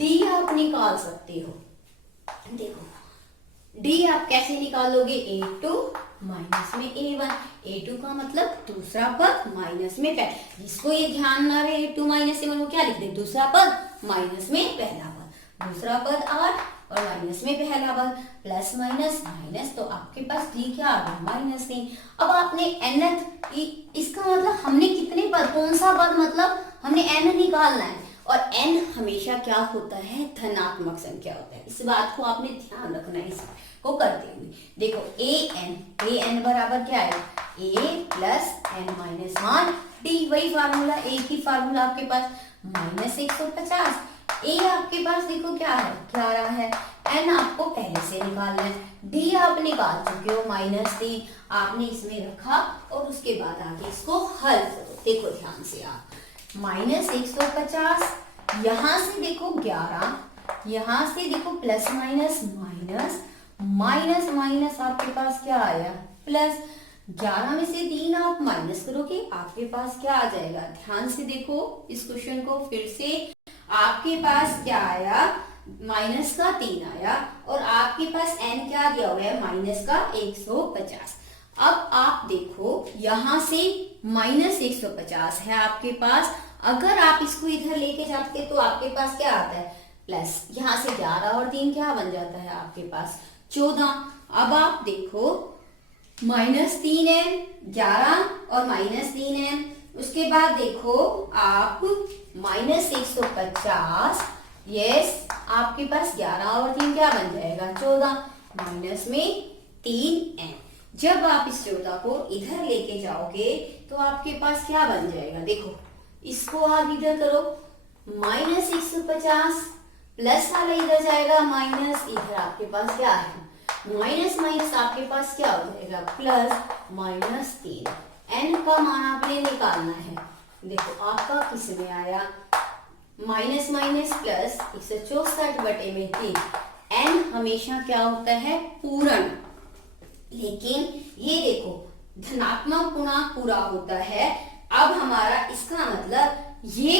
d आप निकाल सकते हो, देखो d आप कैसे निकालोगे, a2 माइनस में a1, a2 का मतलब दूसरा पद माइनस में पहला, जिसको ये ध्यान ना रहे a2 माइनस a1, वो क्या लिख दे, दूसरा पद माइनस में पहला पद, दूसरा पद 8 और माइनस में पहला पद, प्लस माइनस माइनस, तो आपके पास d क्या आ गया, -3। अब आपने nth, इसका मतलब हमने कितने पद, कौन सा पद, मतलब हमने n निकालना है, और n हमेशा क्या होता है, धनात्मक संख्या होता है। इस बात को आपने ध्यान रखना है, इसको करते हुए देखो an बराबर क्या है, a प्लस n-1 d, वही फार्मूला, एक ही फार्मूला आपके पास, -150। a आपके पास देखो क्या है, 11 है, n आपको पहले से निकालना है, d आप निकाल चुके हो, -3 आपने इसमें रखा, और उसके बाद आगे इसको हल करो। देखो ध्यान से आप, -150, यहां से देखो 11, यहां से देखो plus minus minus, minus minus आपके पास क्या आया, प्लस। 11 में से 3 आप माइनस करोगे, आपके पास क्या आ जाएगा, ध्यान से देखो इस क्वेश्चन को फिर से, आपके पास क्या आया, माइनस का 3 आया, और आपके पास n क्या दिया हुआ है, माइनस का 150। अब आप देखो यहां से -150 है आपके पास, अगर आप इसको इधर लेके जाते तो आपके पास क्या आता है, प्लस, यहां से 11 और 3 क्या बन जाता है आपके पास, 14। अब आप देखो -3 है, 11 और -3 है, उसके बाद देखो आप -150, यस, आपके पास 11 और 3 क्या बन जाएगा, 14, माइनस में 3n। जब आप इस 14 को इधर लेके जाओगे तो आपके पास क्या बन जाएगा, देखो इसको आप इधर करो, -150 प्लस वाला इधर जाएगा माइनस, इधर आपके पास क्या है, माइनस माइनस आपके पास क्या हो जाएगा, प्लस, -3। n का मान आपने निकालना है, देखो आपका किस में आया, माइनस माइनस प्लस, 164/3। n हमेशा क्या होता है, पूर्ण, लेकिन ये देखो धनात्मक पूर्णांक पूरा होता है। अब हमारा इसका मतलब ये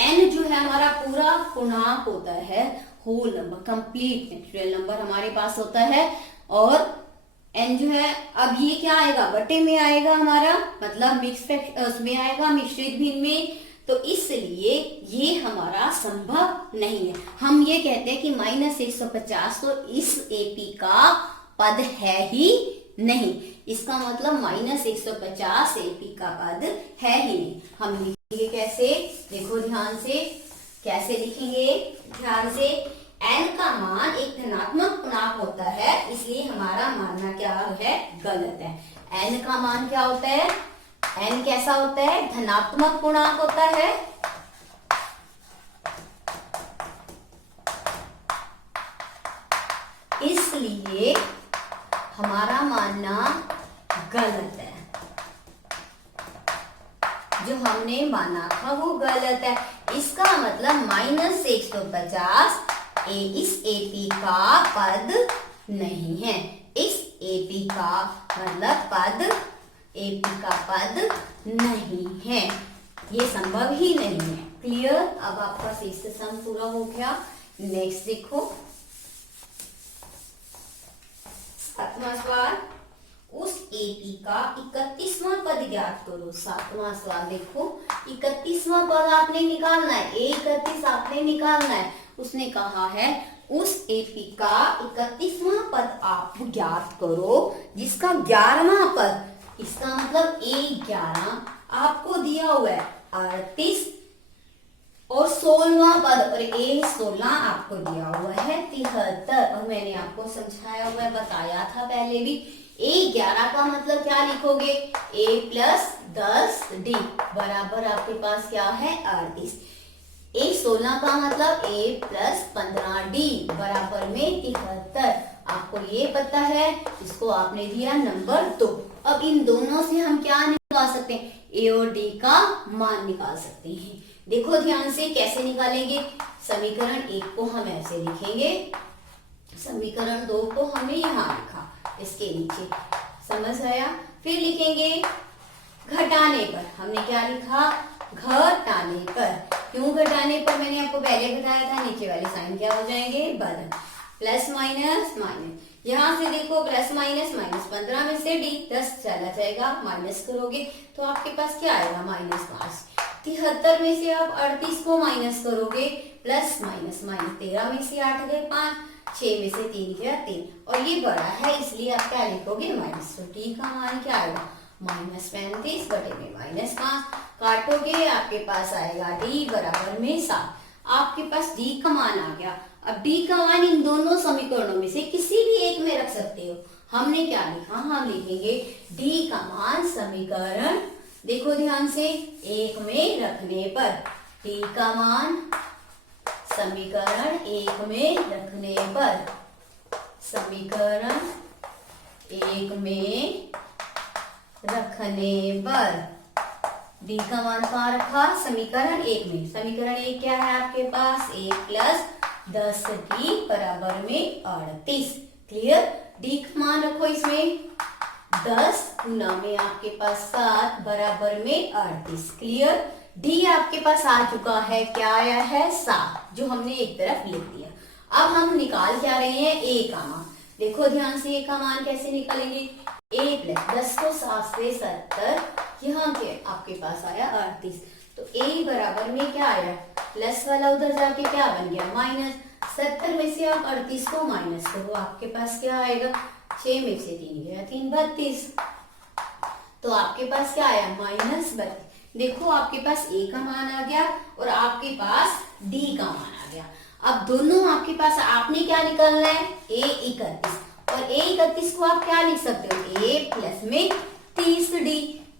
n जो है हमारा पूरा पूर्णांक होता है, whole number, complete natural number हमारे पास होता है, और n जो है, अब ये क्या आएगा, बटे में आएगा हमारा, मतलब मिक्स उसमें आएगा, मिश्रित भिन्न में, तो इसलिए ये हमारा संभव नहीं है। हम ये कहते हैं कि -150 तो इस एपी का पद है ही नहीं। इसका मतलब -150 एपी का पद है ही नहीं। हम लिखेंगे कैसे, देखो ध्यान से, कैसे लिखेंगे ध्यान से। n का मान एक धनात्मक पूर्णांक होता है, इसलिए हमारा मानना क्या है, गलत है। n का मान क्या होता है, n कैसा होता है, धनात्मक पूर्णांक होता है। इसलिए हमारा मानना गलत है। जो हमने माना था वो गलत है। इसका मतलब -150 इस एपी का पद नहीं है। इस एपी का मतलब पद, एपी का पद नहीं है, ये संभव ही नहीं है। क्लियर। अब आपका शेष सम पूरा हो गया। नेक्स्ट देखो 7वां सवाल, उस एपी का 31वां पद ज्ञात करो। 7वां सवाल देखो, 31वां पद आपने निकालना है, A31 आपने निकालना है। उसने कहा है उस एपी का 31वां पद आप ज्ञात करो जिसका 11वां पद, इसका मतलब A11 आपको दिया हुआ है 38 और 16वां पद और A16 आपको दिया हुआ है 73। और मैंने आपको समझाया हुआ है, बताया था पहले भी। A11 का मतलब क्या लिखोगे, A + 10D बराबर आपके पास क्या है 38। A16 का मतलब A + 15D बराबर में 73। आपको ये पता है, इसको आपने दिया नंबर 2। अब इन दोनों से हम क्या निकाल सकते हैं, A और D का मान निकाल सकते हैं। देखो ध्यान से कैसे निकालेंगे। समीकरण 1 को हम ऐसे लिखेंगे, समीकरण 2 को हमने यहाँ लिखा इसके नीचे, समझ आया। फिर लिखेंगे घटाने पर, हमने क्या लिखा, घटाने पर। क्यों घटाने पर, मैंने आपको पहले बताया था, नीचे वाले साइन क्या हो जाएंगे, बदल, प्लस माइनस माइनस। यहाँ से देखो प्लस माइनस माइनस, 15 में से D 10 चला जाएगा, माइनस करोगे तो आपके पास क्या आएगा, -5। 73 में से आप 38 को माइनस करोगे, प्लस माइनस माइनस, 13 में से 8 गए 5, 6 में से 3 गया 3, और ये बड़ा है इसलिए आप क्या लिखोगे, माइनस। तो D का मान क्या आएगा, -35 बटे में -5, काटोगे आपके पास आएगा D बराबर में 7। आपके पास D का मान आ गया। अब D का मान इन दोनों समीकरणों में से किसी भी एक में रख सकते हो। हमने क्या लिखा, हम लिखेंगे D का मान समीकरण, देखो ध्यान से, 1 में रखने पर D का मान समीकरण 1 में रखने पर, समीकरण 1 में रखने पर D का मान कहाँ रखा, समीकरण 1 में। समीकरण 1 क्या है आपके पास, A + 10D बराबर में 38। क्लियर। D का मान रखो इसमें 10 गुना में आपके पास 7 बराबर में 38। क्लियर। D आपके पास आ चुका है, क्या आया है, 7, जो हमने एक तरफ लिख दिया। अब हम निकाल क्या रहे हैं, A का मान। देखो ध्यान से, A का मान कैसे निकालेंगे, A + 10 को 7 से 70, यहाँ के आपके पास आया 38। तो A बराबर में क्या आया, प्लस वाला उधर जाके क्या बन गया, माइनस। 70 में से आप 38 को माइनस करो, आपके पास क्या आएगा, 6 में से 3 गया 3, 32। तो आपके पास क्या आया, -32। देखो आपके पास A का मान आ गया और आपके पास D का मान आ गया। अब दोनों आपके पास, आपने क्या निकालना है, A31, और A31 को आप क्या लिख सकते हो, A + में 30D।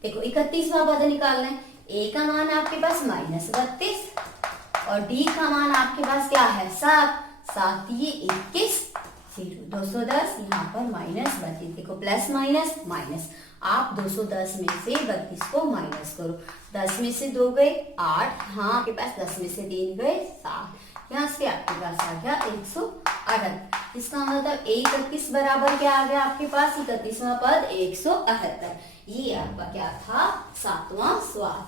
देखो 31वां पद निकालना है, A का मान आपके पास -32 और D का मान आपके पास क्या है, 7, 7 ये 21, 210, यहाँ पर -32। देखो प्लस माइनस माइनस, आप 210 में से 32 को माइनस करो, 10 में से 2 गए 8, हाँ आपके पास 10 में से 3 गए 7, यहाँ से आपके पास आ गया 178। इसका मतलब 31 बराबर क्या आ गया आपके पास, 31वां पद 178। ये आपका क्या था, 7वां सवाल।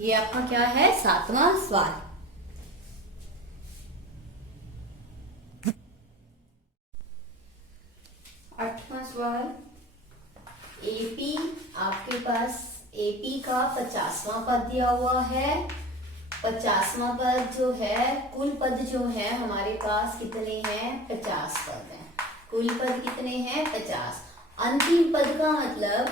ये आपका क्या है, 7वां सवाल। 8वां सवाल, एपी आपके पास A एपी का 50वां पद दिया हुआ है। 50वां पद जो है, कुल पद जो है हमारे पास कितने हैं? 50 पद हैं। कुल पद कितने हैं? 50। अंतिम पद का मतलब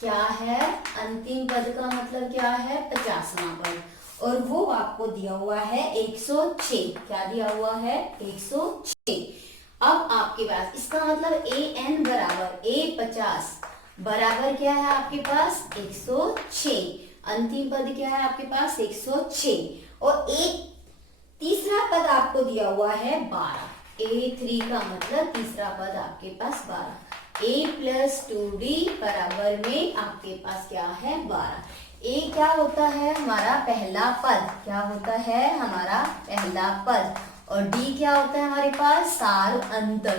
क्या है? अंतिम पद का मतलब क्या है? 50वां पद, और वो आपको दिया हुआ है 106। क्या दिया हुआ है? 106। अब आपके पास इसका मतलब ए एन बराबर ए 50 बराबर क्या है आपके पास? 106। अंतिम पद क्या है आपके पास? 106। और एक तीसरा पद आपको दिया हुआ है 12। A3 का मतलब तीसरा पद आपके पास 12। A प्लस 2D बराबर में आपके पास क्या है? 12। A क्या होता है? हमारा पहला पद। क्या होता है? हमारा पहला पद। और D क्या होता है हमारे पास? सार अंतर।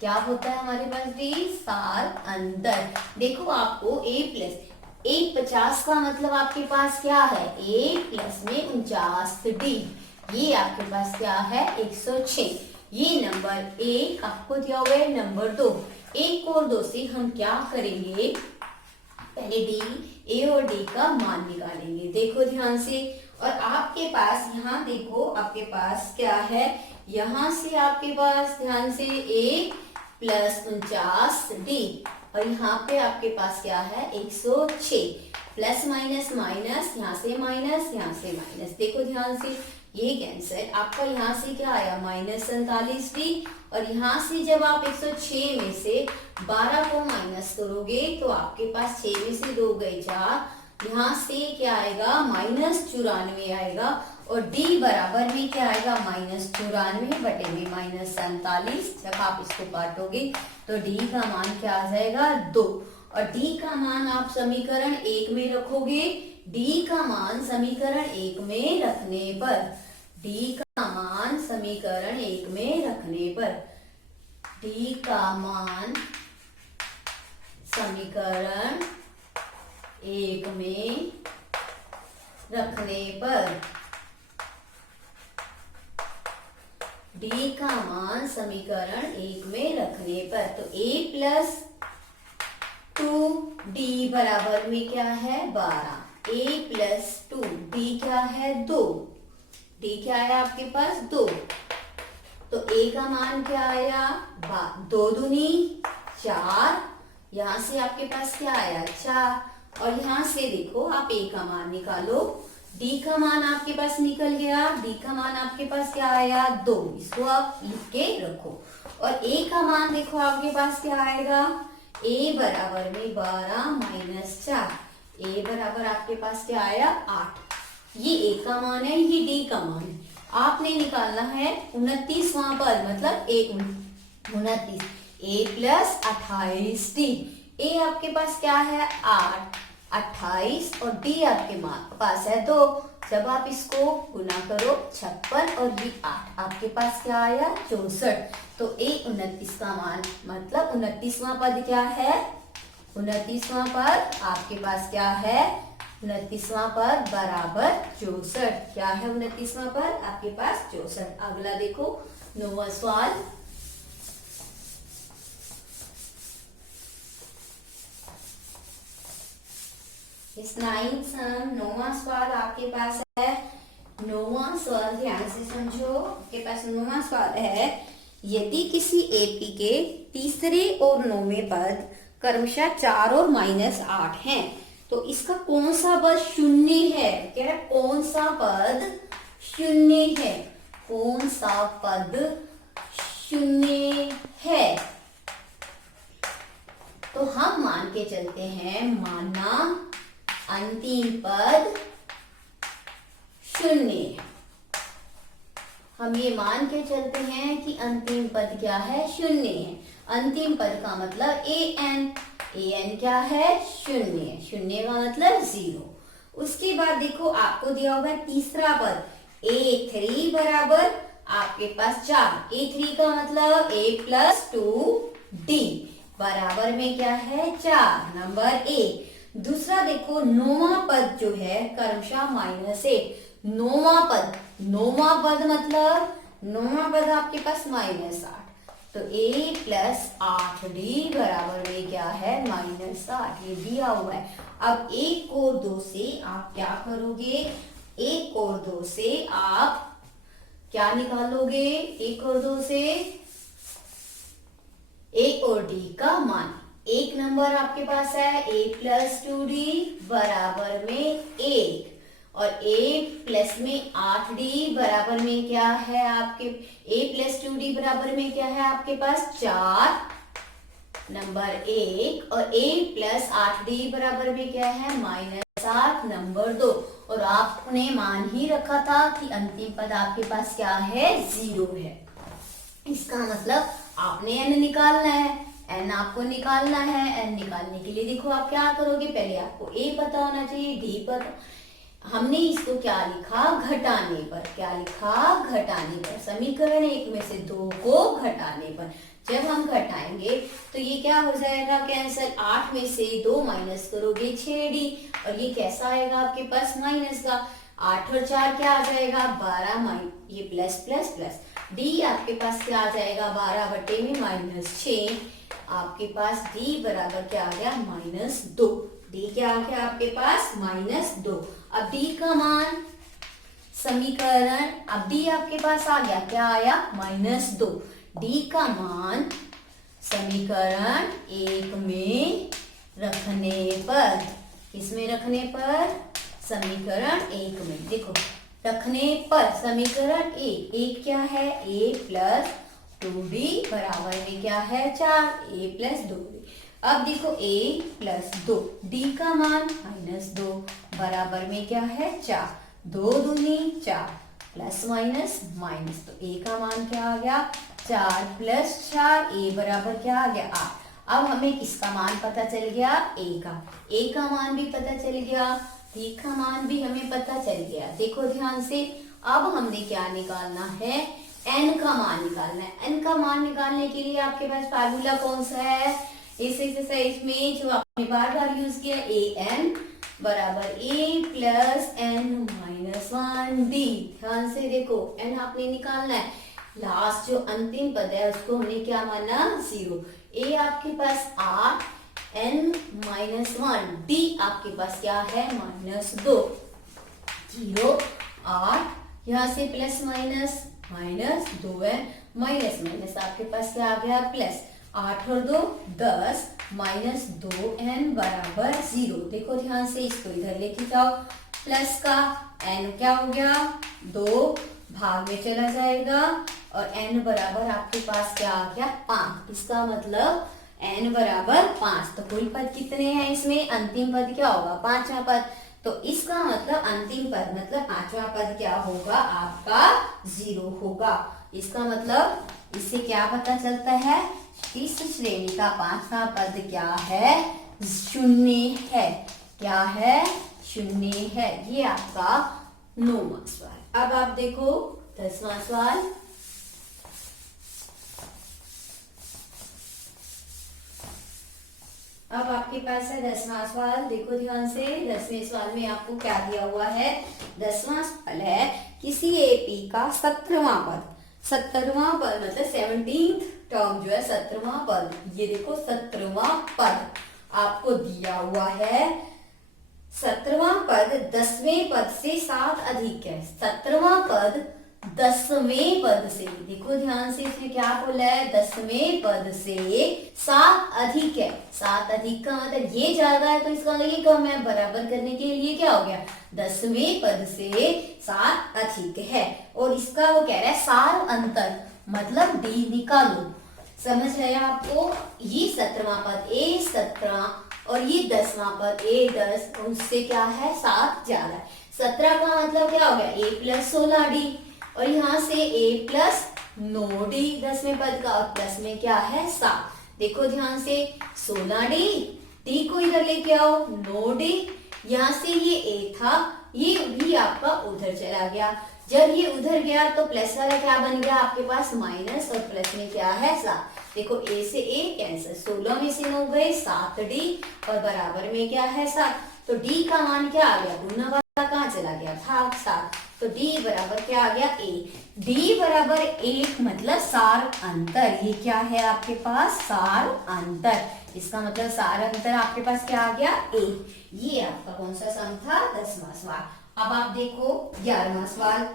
क्या होता है हमारे पास? D सार अंतर। देखो आपको A प्लस A 50 का मतलब आपके पास क्या है? A प्लस में 49D, ये आपके पास क्या है? 106। ये नंबर 1 आपको दिया हुआ है। नंबर 2, 1 और 2 से हम क्या करेंगे? पहले डी, ए और डी का मान निकालेंगे। देखो ध्यान से, और आपके पास यहाँ देखो आपके पास क्या है? यहाँ से आपके पास ध्यान से ए प्लस 49D, और यहाँ पे आपके पास क्या है? 106। प्लस माइनस माइनस, यहाँ से माइनस, यहाँ से माइनस। देखो ध्यान से, ये कैंसिल। आपका यहाँ से क्या आया? -47D। और यहाँ से जब आप 106 में से 12 को माइनस करोगे तो आपके पास 6 में से 2 गए 4, यहाँ से क्या आएगा? -94 आएगा। और D बराबर में क्या आएगा? -94 बटे में -47। जब आप इसको काटोगे तो D का मान क्या आ जाएगा? 2। और D का मान आप समीकरण 1 में रखोगे। D का मान समीकरण 1 में रखने पर, D का मान समीकरण 1 में रखने पर, D का मान समीकरण 1 में रखने पर, D का मान समीकरण 1 में रखने पर, तो A प्लस 2D बराबर में क्या है? 12। A प्लस 2, D क्या है? 2। D क्या आया आपके पास? 2। तो A का मान क्या आया? 2 दूनी 4। यहाँ से आपके पास क्या आया? 4। और यहाँ से देखो आप A का मान निकालो। D का मान आपके पास निकल गया। D का मान आपके पास क्या आया? 2। इसको आप लिख के रखो। और A का मान देखो आपके पास क्या आएगा? A बराबर में 12 माइनस 4। A बराबर आपके पास क्या आया? 8। ये A का मान है, ये D का मान है। आपने निकालना है 29वां पद, मतलब 29। A plus 28D। A आपके पास क्या है? 8, 28, और D आपके पास है 2। जब आप इसको गुना करो 56 और ये 8, आपके पास क्या आया? 64। तो A 29 का मान मतलब 29वां पद क्या है? 29वां पद आपके पास क्या है? 29वां पद बराबर 64। क्या है 29वां पद? आपके पास 64। अगला देखो 9वां सवाल। इस 9वां सवाल आपके पास है। 9वां सवाल ध्यान से समझो। आपके पास 9वां सवाल है, यदि किसी एपी के तीसरे और 9वें पद क्रमशः 4 और -8 हैं, तो इसका कौन सा पद शून्य है? क्या है? कौन सा पद शून्य है? कौन सा पद शून्य है? तो हम मान के चलते हैं, माना अंतिम पद शून्य। हम ये मान के चलते हैं कि अंतिम पद क्या है? शून्य है। अंतिम पद का मतलब an। an क्या है? शून्य। शून्य का मतलब 0। उसके बाद देखो आपको दिया हुआ है तीसरा पद a3 बराबर आपके पास 4। a3 का मतलब a प्लस 2d बराबर में क्या है? 4। Number A। दूसरा देखो 9वां पद जो है क्रमशः -8। 9वां पद, 9वां पद मतलब 9वां पद आपके पास -8। तो तो a प्लस 8d बराबर में क्या है -8, ये दिया हुआ है। अब 1 और 2 से आप क्या करोगे, 1 और 2 से आप क्या निकालोगे, 1 और 2 से a और d का मान। एक नंबर आपके पास है a प्लस 2d बराबर में 1 और a प्लस में 8d बराबर में क्या है आपके, a प्लस 2d बराबर में क्या है आपके पास 4 नंबर 1 और a प्लस 8d बराबर में क्या है -8 नंबर 2। और आपने मान ही रखा था कि अंतिम पद आपके पास क्या है 0 है। इसका मतलब आपने n निकालना है, n आपको निकालना है। n निकालने के लिए देखो आप क्या करोगे, पहले आपको a पता होना चाहिए, d पता। हमने इसको क्या लिखा, घटाने पर। क्या लिखा, घटाने पर। समीकरण 1 में से 2 को घटाने पर। जब हम घटाएंगे तो ये क्या हो जाएगा कैंसल, 8 में से 2 माइनस करोगे 6d और ये कैसा आएगा आपके पास माइनस का। 8 और 4 क्या आ जाएगा 12, ये प्लस प्लस प्लस d आपके पास क्या आ जाएगा 12 बटे में -6, आपके पास d बराबर क्या आ गया -2। d क्या आ गया आपके पास -2। अब d का मान समीकरण, अब d आपके पास आ गया, क्या आया -2। d का मान समीकरण 1 में रखने पर, किसमें रखने पर, समीकरण 1 में। देखो रखने पर समीकरण 1 क्या है, a प्लस 2d बराबर में क्या है 4, a प्लस 2d। अब देखो a प्लस 2, d का मान -2 बराबर में क्या है 4, 2 दूनी 4 प्लस माइनस माइनस, तो a का मान क्या आ गया 4 प्लस 4, a बराबर क्या आ गया 8। अब हमें किसका मान पता चल गया, a का मान भी पता चल गया, d का मान भी हमें पता चल गया। देखो ध्यान से, अब हमने क्या निकालना है, n का मान निकालना है। n का मान निकालने के लिए आपके पास फार्मूला कौन सा है इस एक्सरसाइज में जो आपने बार बार यूज किया, an बराबर a plus n minus 1d। ध्यान से देखो n आपने निकालना है, लास्ट जो अंतिम पद है उसको हमने क्या माना 0। a आपके पास 8, n माइनस 1, d आपके पास क्या है -2, 0 8, यहाँ से प्लस माइनस माइनस 2 है, माइनस माइनस आपके पास क्या आ गया प्लस, 8 और 2 10 -2n बराबर 0। देखो ध्यान से, इसको इधर लेके जाओ, प्लस का n क्या हो गया 2 भाग में चला जाएगा और n बराबर आपके पास क्या आ गया 5। इसका मतलब n बराबर 5। तो कुल पद कितने हैं इसमें, अंतिम पद क्या होगा पांचवा पद। तो इसका मतलब अंतिम पद मतलब पांचवा पद क्या होगा आपका 0 होगा। इसका मतलब इससे क्या पता चलता है, इस श्रेणी का पांचवा पद क्या है 0 है। क्या है 0 है। ये आपका 9वां सवाल। अब आप देखो 10वां सवाल। अब आपके पास है 10वां सवाल। देखो ध्यान से, 10वें सवाल में आपको क्या दिया हुआ है, 10वां सवाल है किसी एपी का 17वां पद, 17वां पद मतलब 17th टर्म जो है 17वां पद, ये देखो 17वां पद आपको दिया हुआ है। 17वां पद 10वें पद से 7 अधिक है। 17वां पद 10वें पद से, देखो ध्यान से, इसमें क्या बोला है 10वें पद से 7 अधिक है। 7 अधिक का मतलब ये ज्यादा है तो इसका मतलब ये कम है, बराबर करने के लिए क्या हो गया 10वें पद से 7 अधिक है। और इसका वो कह रहा है सार अंतर मतलब d निकालो। समझ आया आपको, ये 17वां पद a17 और ये 10वां पद a10, उससे क्या है 7 ज्यादा है। 17 का मतलब क्या हो गया a प्लस 16d और यहाँ से a प्लस 9d 10वें पद का, और प्लस में क्या है 7। देखो ध्यान से 16d, d को इधर लेके आओ 9d, यहाँ से ये a था ये भी आपका उधर चला गया। जब ये उधर गया तो प्लस वाला क्या बन गया आपके पास माइनस और प्लस में क्या है 7। देखो a से a कैंसिल, 16 में से 9 गए 7d और बराबर में क्या है 7। तो d का मान क्या आ गया, गुना कहाँ चला गया, भाग 7, तो D बराबर क्या आ गया, A। D बराबर 1 मतलब सार अंतर, ये क्या है आपके पास, सार अंतर। इसका मतलब सार अंतर आपके पास क्या आ गया, A। ये आपका कौन सा सम था, 10वां सवाल। अब आप देखो 11वां सवाल।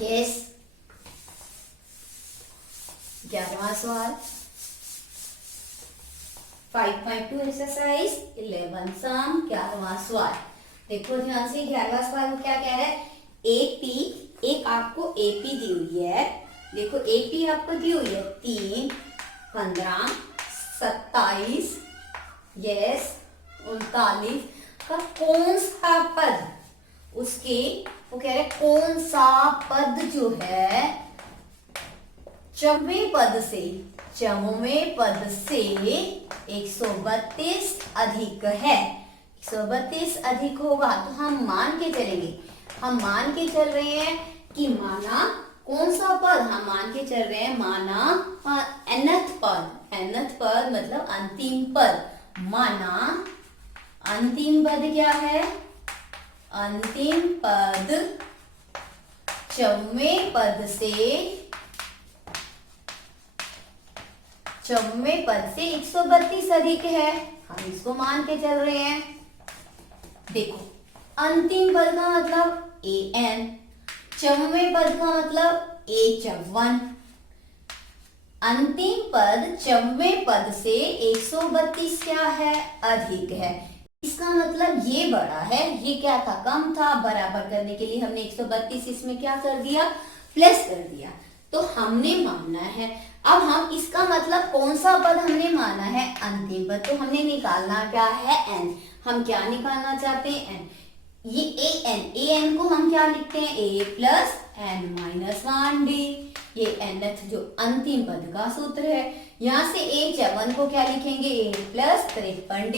यस, 11वां सवाल 5.2 एक्सरसाइज 11 सम 11वां सवाल। देखो ध्यान से, 11वां सवाल में क्या कह रहा है, एपी, एक आपको एपी दी हुई है। देखो एपी आपको दी हुई है 3, 15, 27, यस 39 का कौन सा पद, उसके वो कह रहे कौन सा पद जो है चौवें पद से 132 अधिक है। 132 अधिक होगा तो हम मान के चलेंगे, हम मान के चल रहे हैं कि माना कौन सा पद, हम मान के चल रहे हैं माना nth पद, nth पद मतलब अंतिम पद। माना अंतिम पद क्या है, अंतिम पद चौवें पद से 132 अधिक है, हम इसको मान के चल रहे हैं। देखो अंतिम पद का मतलब an, चौवें पद का मतलब a54, अंतिम पद चौवें पद से 132 क्या है, अधिक है। इसका मतलब ये बड़ा है, ये क्या था, कम था। बराबर करने के लिए हमने 132 इसमें क्या कर दिया, प्लस कर दिया, तो हमने मानना है। अब हम इसका मतलब कौन सा पद हमने माना है, अंतिम पद, तो हमने निकालना क्या है, n। हम क्या निकालना चाहते हैं, n। ये an को हम क्या लिखते हैं, a plus n minus 1d, ये nth जो अंतिम पद का सूत्र है। यहाँ से a54 को क्या लिखेंगे, a प्लस 53d,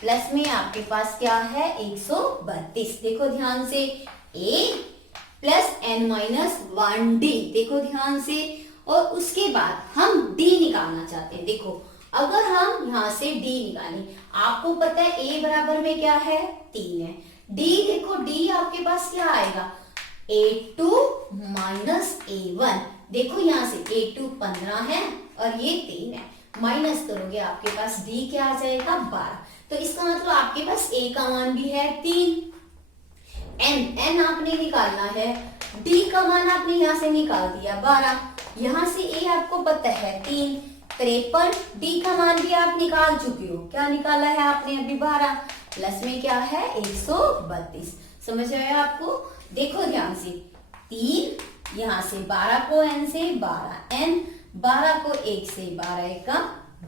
प्लस में आपके पास क्या है 132। देखो ध्यान से, a plus n minus 1d, देखो ध्यान से। और उसके बाद हम d निकालना चाहते हैं। देखो अगर हम यहाँ से d निकालें, आपको पता है a बराबर में क्या है, 3 है। d देखो d आपके पास क्या आएगा, a2 माइनस a1। देखो यहाँ से a2 15 है और ये 3 है, माइनस करोगे आपके पास d क्या आ जाएगा, 12। तो इसका मतलब आपके पास a का मान भी है 3। n आपने निकालना है, d का मान आपने यहाँ से निकाल दिया 12, यहाँ से a आपको पता है 3, 53, d का मान भी आप निकाल चुके हो, क्या निकाला है आपने अभी 12, प्लस में क्या है 132। समझ आया आपको। देखो ध्यान से, 3 यहाँ से 12 को n से 12n, 12 को 1 से 12 का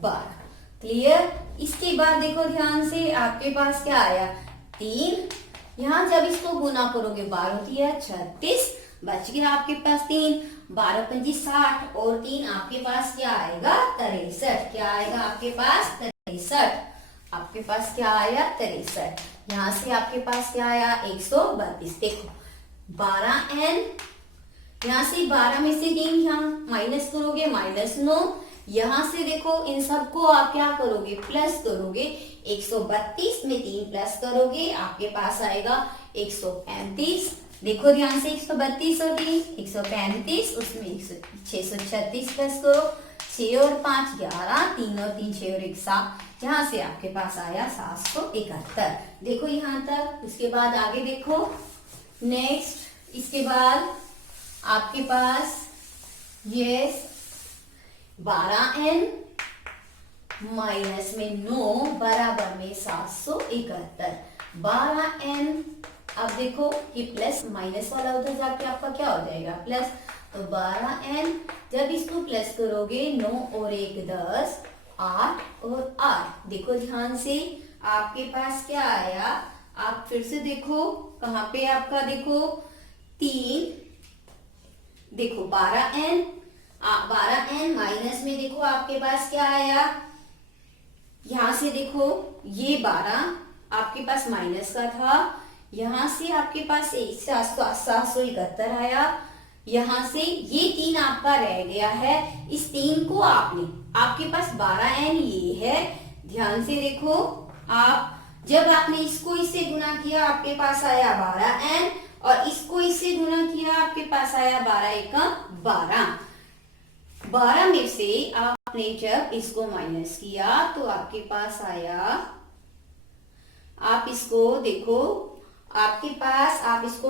12, क्लियर। इसके बाद देखो ध्यान से, आपके पास क्या आया, 3, यहाँ जब इसको गुना करोगे 12 होती है 36, बच गया आपके पास 3, 12 पंजी 60 और 3 आपके पास क्या आएगा, 63। क्या आएगा आपके पास, 63। आपके पास क्या आया, 63। यहाँ से आपके पास क्या आया, 132। देखो 12n, यहाँ से 12 में से 3 यहाँ माइनस करोगे -9, यहाँ से देखो इन सबको आप क्या करोगे, प्लस करोगे। 132 में 3 प्लस करोगे, आपके पास आएगा 135। देखो ध्यान से, 132 और 3 135, उसमें 636 प्लस करो, 6 और 5 11, 3 और 3 6 और 1 7, यहाँ से आपके पास आया 771। देखो यहाँ तक। उसके बाद आगे देखो, नेक्स्ट इसके बाद आपके पास यस 12n माइनस में 9 बराबर में 771। 12n, अब देखो ये प्लस माइनस वाला उधर जाके आपका क्या हो जाएगा, प्लस। तो 12n जब इसको प्लस करोगे, 9 और 1 10, 8 और 8। देखो ध्यान से, आपके पास क्या आया, आप फिर से देखो कहाँ पे आपका, देखो 3, देखो 12n माइनस में देखो आपके पास क्या आया, यहां से देखो ये 12 आपके पास माइनस का था, यहां से आपके पास 771 आया, यहां से ये 3 आपका रह गया है। इस 3 को आपने, आपके पास 12n ये है, ध्यान से देखो, आप जब आपने इसको इससे गुना किया आपके पास आया 12n, और इसको इससे गुना किया आपके पास आया 12 एकम 12। 12 में से आपने जब इसको माइनस किया तो आपके पास आया, आप इसको देखो, आपके पास आप इसको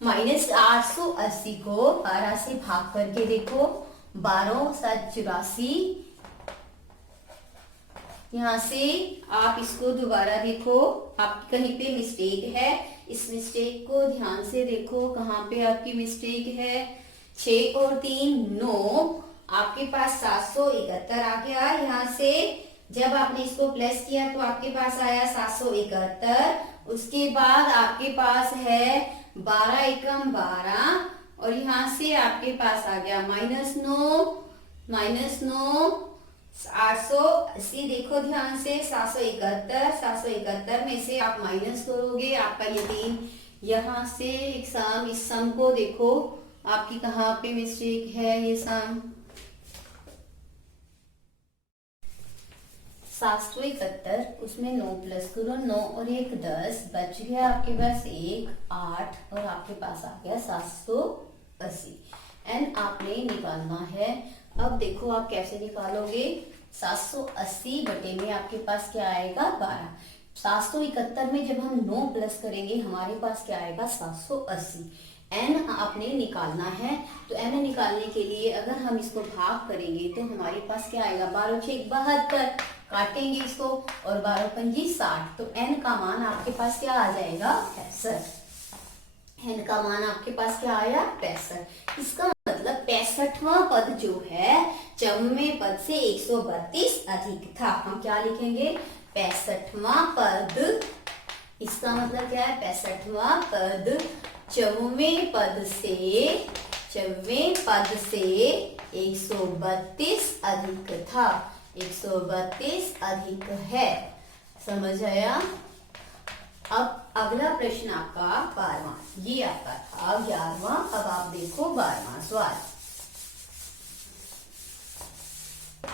-880 को 12 से भाग करके देखो, 12 7 84। यहां से आप इसको दोबारा देखो, आप कहीं पे मिस्टेक है, इस मिस्टेक को ध्यान से देखो, कहाँ पे आपकी मिस्टेक है। 6 और 3 9, आपके पास 771 आ गया। यहाँ से जब आपने इसको प्लस किया तो आपके पास आया 771। उसके बाद आपके पास है 12 एकम 12, और यहाँ से आपके पास आ गया -9 880। देखो ध्यान से, 771 में से आप माइनस करोगे, आपका ये 3 यहाँ से एग्जाम इस सम को देखो आपकी कहाँ पे मिस्टेक है। ये सम 771, उसमें 9 प्लस करो, 9 और 1 10, बच गया आपके पास 1 8, और आपके पास आ गया 780। एन आपने निकालना है। अब देखो आप कैसे निकालोगे, 780 बटे में आपके पास क्या आएगा 12। 771 में जब हम 9 प्लस करेंगे हमारे पास क्या आएगा 780। एन आपने निकालना है, तो एन निकालने के लिए अगर हम इसको भाग करेंगे तो हमारे पास क्या आएगा, 12 6 72, काटेंगे इसको, और 12 पंजी 60, तो एन का मान आपके पास क्या आ जाएगा 65। एन का मान आपके पास क्या आया 65। इसका मतलब 65वां पद जो है 54वें पद से 132 अधिक था। हम क्या लिखेंगे, 65वां पद, इसका मतलब क्या है 65वां पद 54वें पद से 132 अधिक था, 132 अधिक है। समझ आया। अब अगला प्रश्न आपका 12वां, ये आपका था 11वां। अब आप देखो 12वां सवाल।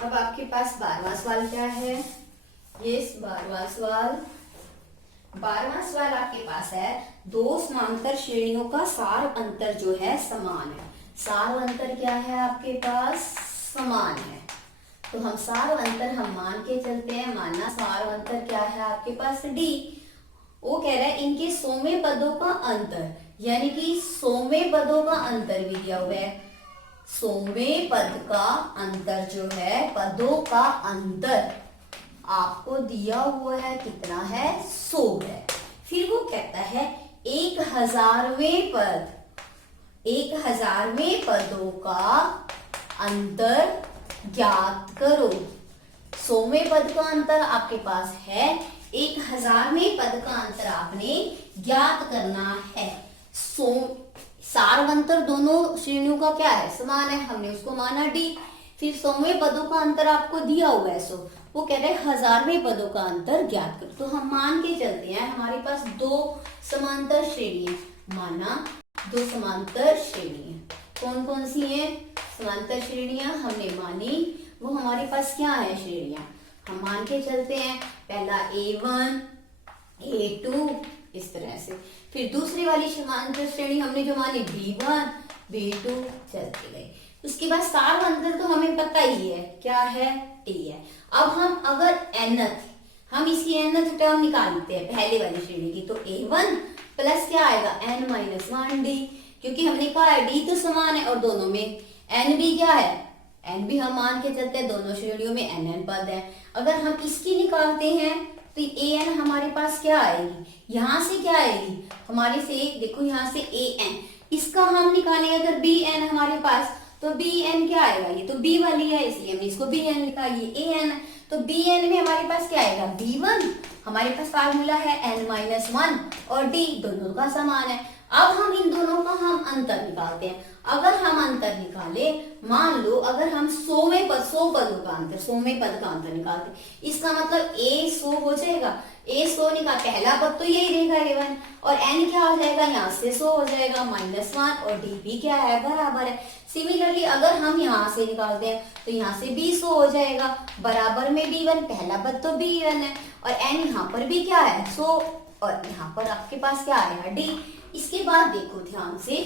अब आपके पास 12वां सवाल क्या है, ये 12वां सवाल आपके पास है, दो समांतर श्रेणियों का सार अंतर जो है समान है। सार अंतर क्या है आपके पास, समान है। तो हम सार अंतर हम मान के चलते हैं, मानना सार अंतर क्या है आपके पास डी। वो कह रहा है इनके 100वें पदों का अंतर, यानी कि 100वें पदों का अंतर भी दिया हुआ है। 100वें पद का अंतर जो है, पदों का अंतर आपको दिया हुआ है, कितना है 100 है। फिर वो कहता है 1000वें पदों का अंतर ज्ञात करो। 100वें पद का अंतर आपके पास है, 1000वें पद का अंतर आपने ज्ञात करना है। सार अंतर दोनों श्रेणियों का क्या है, समान है, हमने उसको माना डी। फिर 100वें पदों का अंतर आपको दिया हुआ है 100, वो कह रहे हैं 1000वें पदों का अंतर ज्ञात करो। तो हम मान के चलते हैं, हमारे पास दो समांतर श्रेणियां, माना दो समांतर श्रेणियां कौन कौन सी हैं, समांतर श्रेणियां हमने मानी, वो हमारे पास क्या है श्रेणियां, हम मान के चलते हैं। पहला A1 A2 इस तरह से। फिर दूसरी वाली समांतर श्रेणी हमने जो मानी B1 B2 चलते गए। उसके बाद सार अंतर तो हमें पता ही है क्या है, T है। अब हम अगर हम इसकी nth टर्म निकालते हैं पहले वाली श्रेणी की, तो A1 प्लस क्या आएगा n-1D, क्योंकि हमने कहा है D तो समान है और दोनों में n भी क्या है, n भी हम मान के चलते हैं, दोनों श्रेणियों में n पद है। अगर हम इसकी निकालते हैं तो an हमारे पास क्या आएगी, यहाँ से क्या आएगी हमारे से, देखो यहाँ से an, इसका हम निकालेंगे अगर bn हमारे पास, तो bn क्या आएगा, ये तो b वाली है इसलिए हमने इसको bn लिखा, ये an, तो bn में हमारे पास क्या आएगा b1, हमारे पास फार्मूला है n-1 और d दोनों का समान है। अब हम इन दोनों का हम अंतर निकालते हैं। अगर हम अंतर निकाले, मान लो अगर हम 100वें पद 100 पदों का अंतर, 100वें पद का अंतर निकालते हैं, इसका मतलब a 100 हो जाएगा, a 100 निकाल, पहला पद तो यही रहेगा a1 और n क्या हो जाएगा, यहाँ से 100 हो जाएगा -1 और d भी क्या है बराबर है। सिमिलरली अगर हम यहाँ से निकालते हैं तो यहाँ से b 100 हो जाएगा, बराबर में b1, पहला पद तो b1 है और n यहाँ पर भी क्या है 100 और यहाँ पर आपके पास क्या आएगा d। इसके बाद देखो ध्यान से,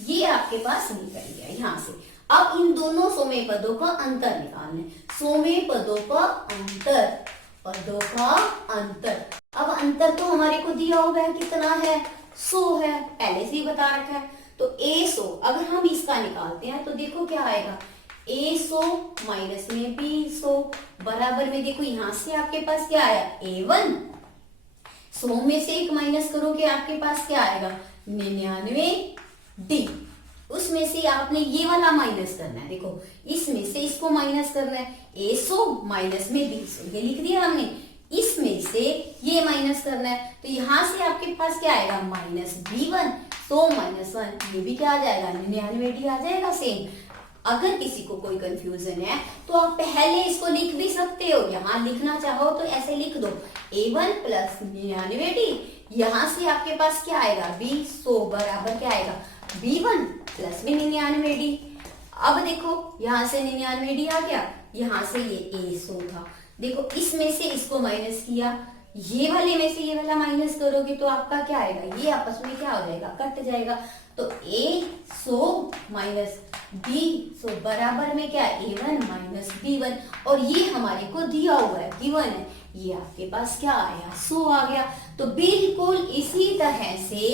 ये आपके पास निकल गया यहाँ से। अब इन दोनों सोमे पदों का अंतर निकालना है, सोमे पदों का अंतर, पदों का अंतर। अब अंतर तो हमारे को दिया हुआ है कितना है 100 है, पहले से ही बता रखा है। तो a100 अगर हम इसका निकालते हैं तो देखो क्या आएगा, a100 माइनस में b100 बराबर में देखो यहाँ से आपके पास क्या आया a1, 100 में से एक माइनस करोगे आपके पास क्या आएगा 99d। उसमें से आपने ये वाला माइनस करना है, देखो इसमें से इसको माइनस करना है, a100 माइनस में b100 ये लिख दिया हमने, इसमें से ये माइनस करना है तो यहाँ से आपके पास क्या आएगा माइनस b1, 100 माइनस 1 ये भी क्या आ जाएगा 99d आ जाएगा सेम। अगर किसी को कोई कंफ्यूजन है तो आप पहले इसको लिख भी सकते हो, यहाँ लिखना चाहो तो ऐसे लिख दो a1 प्लस 99d, यहाँ से आपके पास क्या आएगा b100 बराबर क्या आएगा b1 प्लस में 99d। अब देखो यहाँ से 99d आ गया, यहाँ से ये a100 था, देखो इसमें से इसको माइनस किया, ये वाले में से ये वाला माइनस करोगे तो आपका क्या आएगा, ये आपस में क्या हो जाएगा कट जाएगा। तो a100 माइनस b100 बराबर में क्या है a1 माइनस b1 और ये हमारे को दिया हुआ है गिवन है, ये आपके पास क्या आया 100 आ गया। तो बिल्कुल इसी तरह से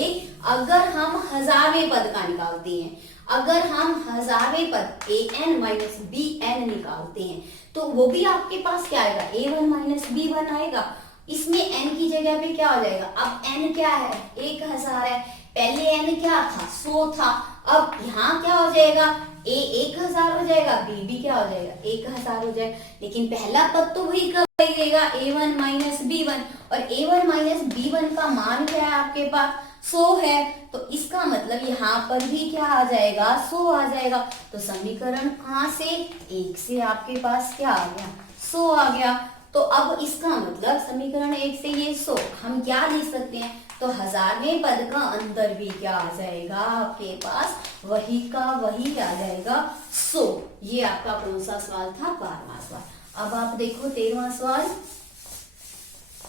अगर हम हजारवें पद का निकालते हैं, अगर हम हजारवें पद an माइनस bn निकालते हैं तो वो भी आपके पास क्या आएगा a1 माइनस b1 आएगा। इसमें n की जगह पे क्या हो जाएगा, अब n क्या है 1000 है, पहले n क्या था 100 था, अब यहाँ क्या हो जाएगा a 1000 हो जाएगा, b भी क्या हो जाएगा 1000 हो जाएगा, लेकिन पहला पद तो वही कब रहेगा a1 माइनस b1 और a1 माइनस b1 का मान क्या है आपके पास 100 है, तो इसका मतलब यहाँ पर भी क्या आ जाएगा 100 आ जाएगा। तो समीकरण कहाँ से 1 से आपके पास क्या आ गया 100 आ गया। तो अब इसका मतलब समीकरण 1 से ये 100 हम क्या लिख सकते हैं, तो हजारवें पद का अंतर भी क्या आ जाएगा आपके पास वही का वही आ जाएगा 100। ये आपका कौन सा सवाल था 12वां सवाल। अब आप देखो 13वां सवाल,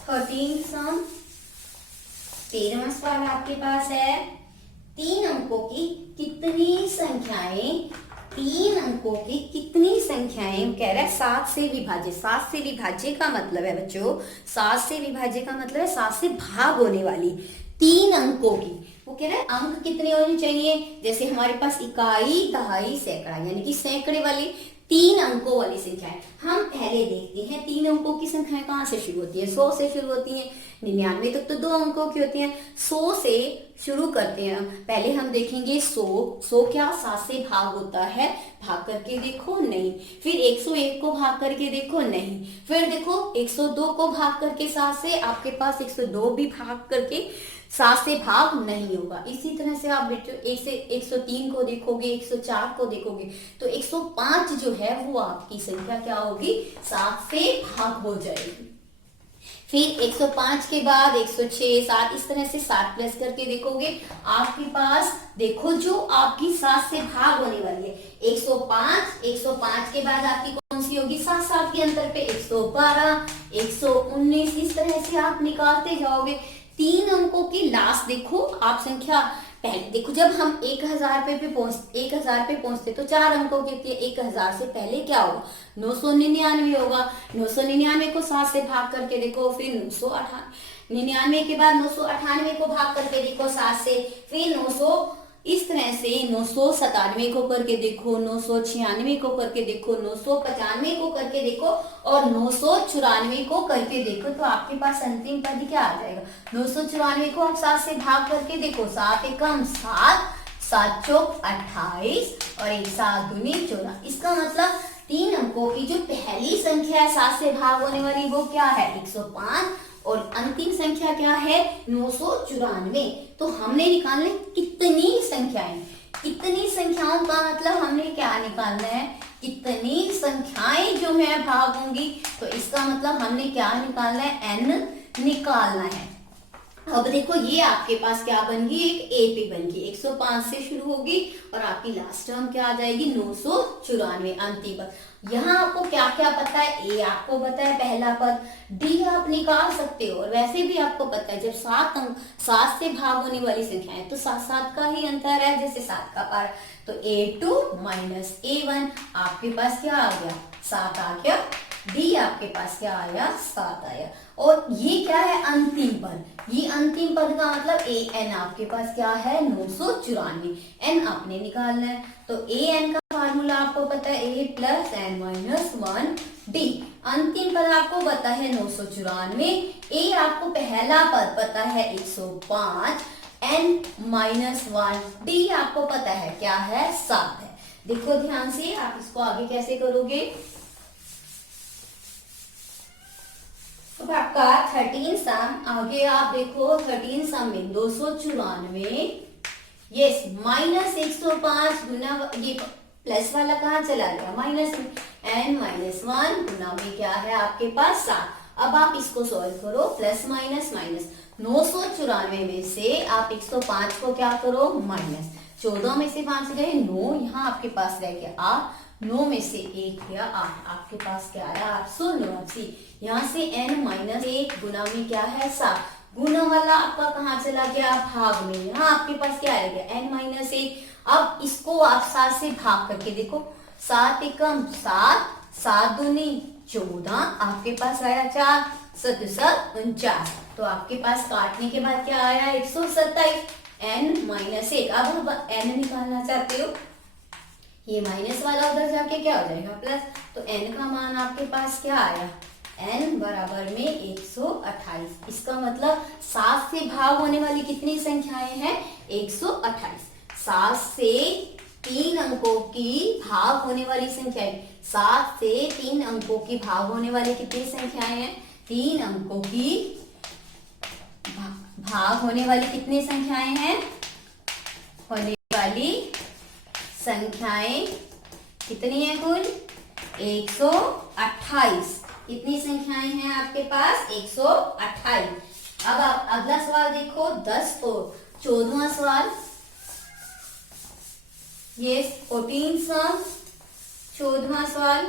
13th सम। 13वां सवाल आपके पास है 3 अंकों की कितनी संख्याएं, 3 अंकों की कितनी संख्याएं कह रहा है 7 से विभाज्य। 7 से विभाज्य का मतलब है बच्चों, 7 से विभाज्य का मतलब है 7 से भाग होने वाली 3 अंकों की। वो कह रहा है अंक कितने होने चाहिए, जैसे हमारे पास इकाई दहाई सैकड़ा यानी कि सैकड़े वाली 3 अंकों वाली संख्याएं। हम पहले देखते हैं 3 अंकों की संख्याएं कहाँ से शुरू होती है, 100 से शुरू होती है। 99 तक तो 2 अंकों की होती हैं, 100 से शुरू करते हैं। पहले हम देखेंगे 100 क्या 7 से भाग होता है, भाग करके देखो नहीं, फिर 101 को भाग करके देखो नहीं, फिर देखो 102 को भाग करके 7 से, आपके पास 102 भी भाग करके 7 से भाग नहीं होगा। इसी तरह से आप बेटे 1 से 103 को देखोगे, 104 को देखोगे तो 105 जो है वो आपकी संख्या क्या होगी 7 से भाग हो जाएगी। फिर 105 के बाद 106, 7 इस तरह से 7 प्लस करके देखोगे आपके पास देखो जो आपकी 7 से भाग होने वाली है 105, 105 के बाद आपकी कौन सी होगी 7 7 के अंतर पे 112, 119 इस तरह से आप निकालते जाओगे। 3 अंकों की लास्ट देखो आप संख्या पहले देखो, जब हम 1000 पे 1000 पे पहुंचते तो 4 अंकों की होती है, 1000 से पहले क्या होगा 999 होगा। 999 को 7 से भाग करके देखो, फिर 999 के बाद 998 को भाग करके देखो 7 से, फिर 900 इस तरह से 997 को करके देखो, 996 को करके देखो, 995 को करके देखो और 994 को करके देखो, तो आपके पास अंतिम पद क्या आ जाएगा 994 को आप 7 से भाग करके देखो, 7 एकम 7, 7 चौक 28 और 1 7 दूनी 14। इसका मतलब 3 अंकों की जो पहली संख्या है 7 से भाग होने वाली वो क्या है 105 और अंतिम संख्या क्या है 994। तो हमने निकालने कितनी संख्याएं, कितनी संख्याओं का मतलब हमने क्या निकालना है कितनी संख्याएं जो है भाग होंगी, तो इसका मतलब हमने क्या निकालना है n निकालना है। अब देखो ये आपके पास क्या बन गई, एक एपी बन गई, 105 से शुरू होगी और आपकी लास्ट टर्म क्या आ जाएगी, 994 अंतिम पद। यहाँ आपको क्या क्या पता है, ए आपको पता है पहला पद, डी आप निकाल सकते हो और वैसे भी आपको पता है जब 7 से भाग होने वाली संख्या है तो 7 का ही अंतर है, जैसे 7 का पार, तो A2 माइनस A1 आपके पास क्या आ गया, 7 आ गया। डी आपके पास क्या आया, 7 आया। और ये क्या है, अंतिम पद, ये अंतिम पद का मतलब ए एन आपके पास क्या है, 994, एन आपने निकालना है, तो ए एन का फार्मूला आपको पता है, ए प्लस एन माइनस 1 डी। अंतिम पद आपको पता है 994, ए आपको पहला पद पता है 105, एन माइनस 1, डी आपको पता है क्या है, 7 है। देखो ध्यान से, आप इसको आगे कैसे करोगे, तो आपका 13 सम, आगे आप देखो 13 सम में 294, यस माइनस 105 गुना, ये प्लस वाला कहाँ चला गया, माइनस में, एन माइनस 1 गुना में क्या है आपके पास 7। अब आप इसको सॉल्व करो, प्लस माइनस माइनस, 994 में से आप 105 को क्या करो, माइनस, 14 में से 5 गए 9, यहाँ आपके पास रह गया 8, 9 में से 1 गया 8, आपके पास क्या आया 889। यहाँ से n माइनस 1 गुना में क्या है 7, गुना वाला आपका कहाँ चला गया, भाग में, यहाँ आपके पास क्या आ गया n माइनस 1। अब इसको आप 7 से भाग करके देखो, 7 एकम 7, 7 दूनी 14, आपके पास आया 4, 7 49, तो आपके पास काटने के बाद क्या आया 127, n माइनस 1। अब n निकालना चाहते हो, ये माइनस वाला उधर जाके क्या हो जाएगा प्लस, तो n का मान आपके पास क्या आया, n बराबर में 128। इसका मतलब 7 से भाग होने वाली कितनी संख्याएं हैं, 128। 7 से 3 अंकों की भाग होने वाली संख्याएं, 7 से 3 अंकों की भाग होने वाली कितनी संख्याएं हैं, 3 अंकों की भाग होने वाली कितनी संख्याएं हैं, होने वाली संख्याएं कितनी है कुल, 128। कितनी संख्याएं हैं आपके पास, 128। अब आप अगला सवाल देखो, 10 और 14वां सवाल, ये 14 सम, 14वां सवाल,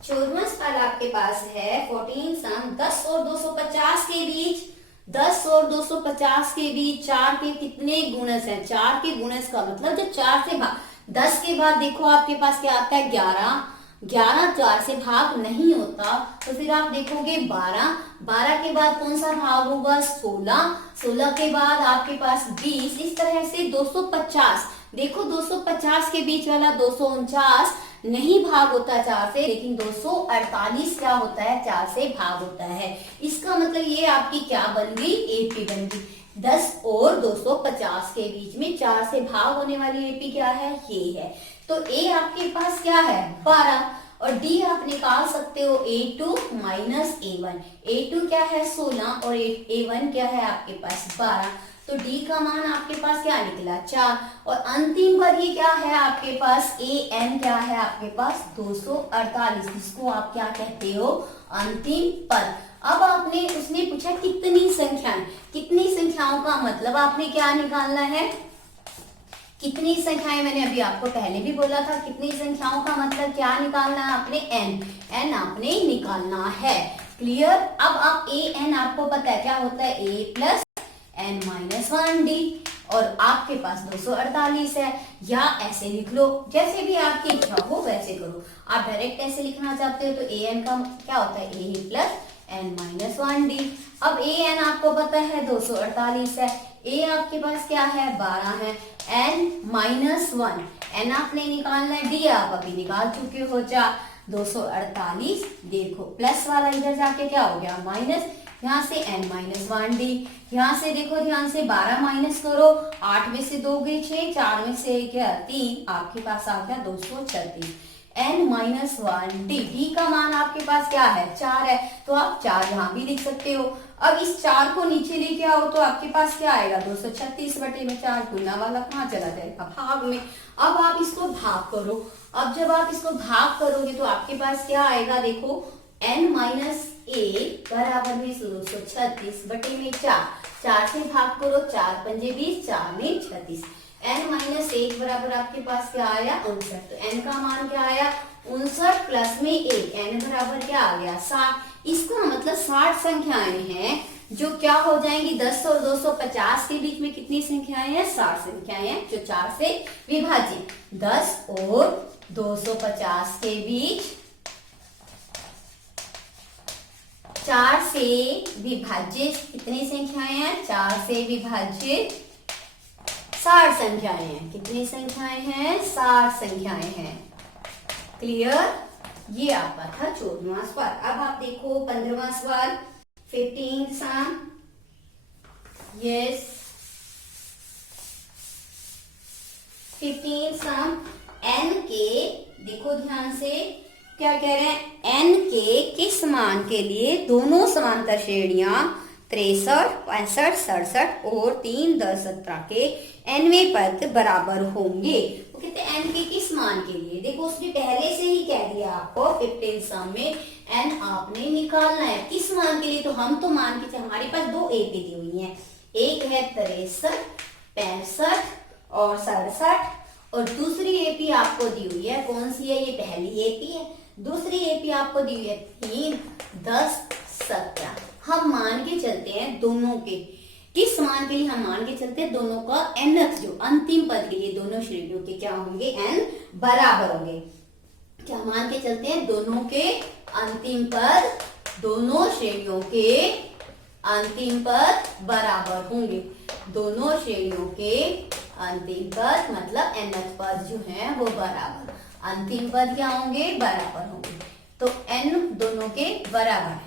14वां सवाल आपके पास है 14 सम, 10 और 250 के बीच, 10 और 250 के बीच 4 के कितने गुणज हैं, 4 के गुणज का मतलब जब 4 से भाग, 10 के बाद देखो आपके पास क्या आता है 11, 11 4 से भाग नहीं होता, तो फिर आप देखोगे 12, 12 के बाद कौन सा भाग होगा 16, 16 के बाद आपके पास 20, इस तरह से 250। देखो 250 के बीच वाला 249 नहीं भाग होता 4 से, लेकिन 248 क्या होता है, 4 से भाग होता है। इसका मतलब ये आपकी क्या बन गई, एपी बन गई। 10 और 250 के बीच में 4 से भाग होने वाली एपी क्या है, ये है। तो ए आपके पास क्या है 12, और डी आप निकाल सकते हो A2 माइनस A1। A2 क्या है 16 और A1 क्या है आपके पास 12, तो डी का मान आपके पास क्या निकला 4, और अंतिम पद ये क्या है आपके पास, AN क्या है आपके पास 248, इसको आप क्या कहते हो, अंतिम पद। अब आपने उसने पूछा कितनी संख्याएं, कितनी संख्याओं का मतलब आपने क्या निकालना है, कितनी संख्याएं, मैंने अभी आपको पहले भी बोला था, कितनी संख्याओं का मतलब क्या निकालना है आपने, n आपने निकालना है। क्लियर। अब आप an आपको पता है क्या होता है, a plus n minus 1d, और आपके पास 248 है, या ऐसे लिख लो, जैसे भी आपकी इच्छा हो वैसे करो। आप डायरेक्ट ऐसे लिखना चाहते हो तो an का क्या होता है, a plus n minus 1d। अब an आपको पता है 248 है, a आपके पास क्या है 12 है, n माइनस 1, n आपने निकालना है, d आप अभी निकाल चुके हो 4, 248। देखो प्लस वाला इधर जाके क्या हो गया माइनस, यहाँ से n माइनस 1d, यहाँ से देखो ध्यान से 12 माइनस करो, 8 में से 2 गई 6, 4 में से क्या 3, आपके पास आ गया 236, n माइनस 1d, d का मान आपके पास क्या है 4 है, तो आप 4 यहाँ भी लिख सकते हो। अब इस 4 को नीचे लेके आओ तो आपके पास क्या आएगा 236/4, गुना वाला कहाँ चला जाएगा भाग में। अब आप इसको भाग करो, अब जब आप इसको भाग करोगे तो आपके पास क्या आएगा, देखो n माइनस ए बराबर में 236 बटे में 4, 4 से भाग करो, 4 पंजे 20, 4 में 36। n माइनस 1 बराबर आपके पास क्या आया 59। तो n का मान क्या आया 59 प्लस में 1, n बराबर क्या आ गया 60। इसका मतलब 60 संख्याएं हैं जो क्या हो जाएंगी 10 और 250 के बीच में कितनी संख्याएं हैं 60 संख्याएं हैं जो 4 से विभाजित। 10 और 250 के बीच 4 से विभाजित कितनी संख्याएं हैं 4 से विभाजित 60 संख्याएं हैं। कितनी संख्याएं हैं 60 संख्याएं हैं। क्लियर। ये आपका था 14वां सवाल। अब आप देखो 15वां सवाल 15th sum। Yes 15th sum n के देखो ध्यान से क्या कह रहे हैं n के किस मान के लिए दोनों समांतर श्रेणियां 63, 65, 67 और 3, 10, 17 के nवें पद बराबर होंगे। वो कहते हैं n के किस मान के लिए। देखो उसने पहले से ही कह दिया आपको 15 सम में n आपने निकालना है किस मान के लिए। तो हम तो मान के हमारे पास दो एपी दी हुई हैं, एक है 63, 65 और 67 और दूसरी एपी आपको दी हुई है कौन सी है, ये पहली एपी है। दूसरी एपी आपको दी हुई है 3, 10, 17। हम मान के चलते हैं दोनों के किस मान के लिए, हम मान के चलते हैं दोनों का nth जो अंतिम पद के लिए दोनों श्रेणियों के क्या होंगे n बराबर होंगे। क्या मान के चलते हैं दोनों के अंतिम पद, दोनों श्रेणियों के अंतिम पद बराबर होंगे। दोनों श्रेणियों के अंतिम पद मतलब nth पद जो है वो बराबर, अंतिम पद क्या होंगे बराबर होंगे। तो n दोनों के बराबर है।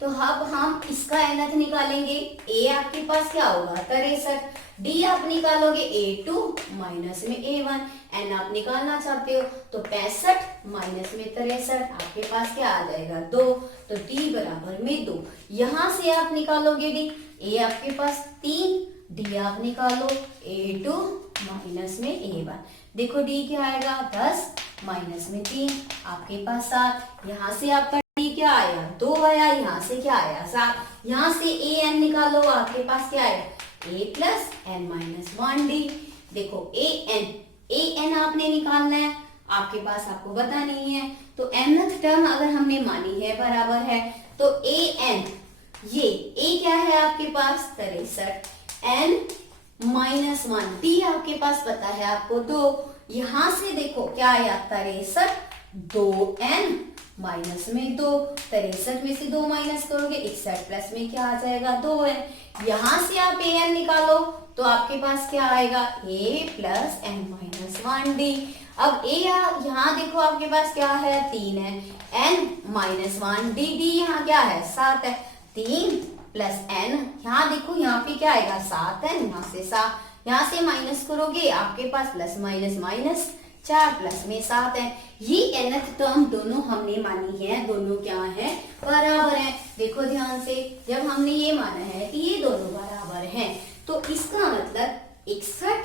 तो अब हम इसका nth निकालेंगे। a आपके पास क्या होगा 63, d आप निकालोगे a2 माइनस में a1, n आप निकालना चाहते हो तो 65 माइनस में 63 आपके पास क्या आ जाएगा 2। तो d बराबर में 2। यहां से आप निकालोगे d, a आपके पास 3, d आप निकालो a2 माइनस में a1। देखो d क्या आएगा 10 माइनस में 3 आपके पास 7। यहाँ से आपका d क्या आया 2 आया, यहाँ से क्या आया 7। यहाँ से a n निकालो आपके पास क्या आएगा a plus n minus 1d। देखो a n आपने निकालना है, आपके पास आपको पता नहीं है। तो nth टर्म अगर हमने मानी है बराबर है तो a n ये a क्या है आपके पास 63, n माइनस 1, d आपके पास पता है आपको 2। यहां से देखो क्या आया 63, 2n माइनस में 2, 63 में से 2 माइनस करोगे 61 प्लस में क्या आ जाएगा 2n। यहां से आप an निकालो तो आपके पास क्या आएगा a plus n minus 1d। अब a यहाँ देखो आपके पास क्या है 3 है, n माइनस 1d, d यहाँ क्या है 7 है, 3 प्लस n यहाँ देखो यहाँ पे क्या आएगा 7n, यहाँ से 7, यहाँ से माइनस करोगे आपके पास प्लस माइनस माइनस 4 प्लस में 7 है। ये nth टर्म दोनों हमने मानी है, दोनों क्या है बराबर है। देखो ध्यान से जब हमने ये माना है कि ये दोनों बराबर हैं तो इसका मतलब 61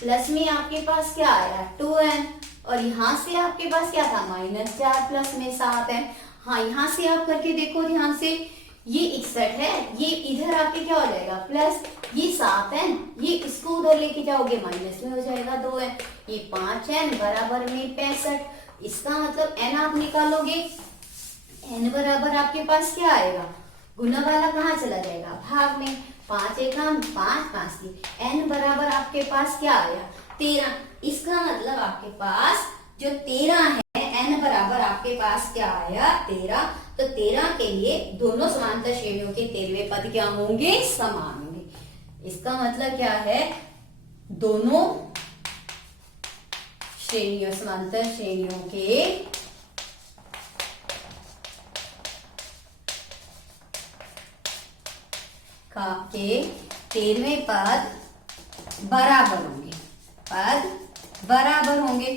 प्लस में आपके पास क्या आया 2n और यहाँ से आपके पास क्या था -4 प्लस में 7 है। हाँ यहाँ से आप करके देखो ध्यान से, ये 61 है, ये इधर आपके क्या हो जाएगा प्लस, ये 7n, ये इसको उधर लेके जाओगे माइनस में हो जाएगा 2n, ये 5n बराबर में 65। इसका मतलब n आप निकालोगे, n बराबर आपके पास क्या आएगा गुना वाला कहाँ चला जाएगा भाग में, 5 एकम 5, 5 की n बराबर आपके पास क्या आया 13। इसका मतलब आपके पास जो 13 है n बराबर आपके पास क्या आया 13। तो 13 के लिए दोनों समांतर श्रेणियों के 13वें पद क्या होंगे समान होंगे। इसका मतलब क्या है दोनों श्रेणियों समांतर श्रेणियों के के 13वें पद बराबर होंगे, पद बराबर होंगे।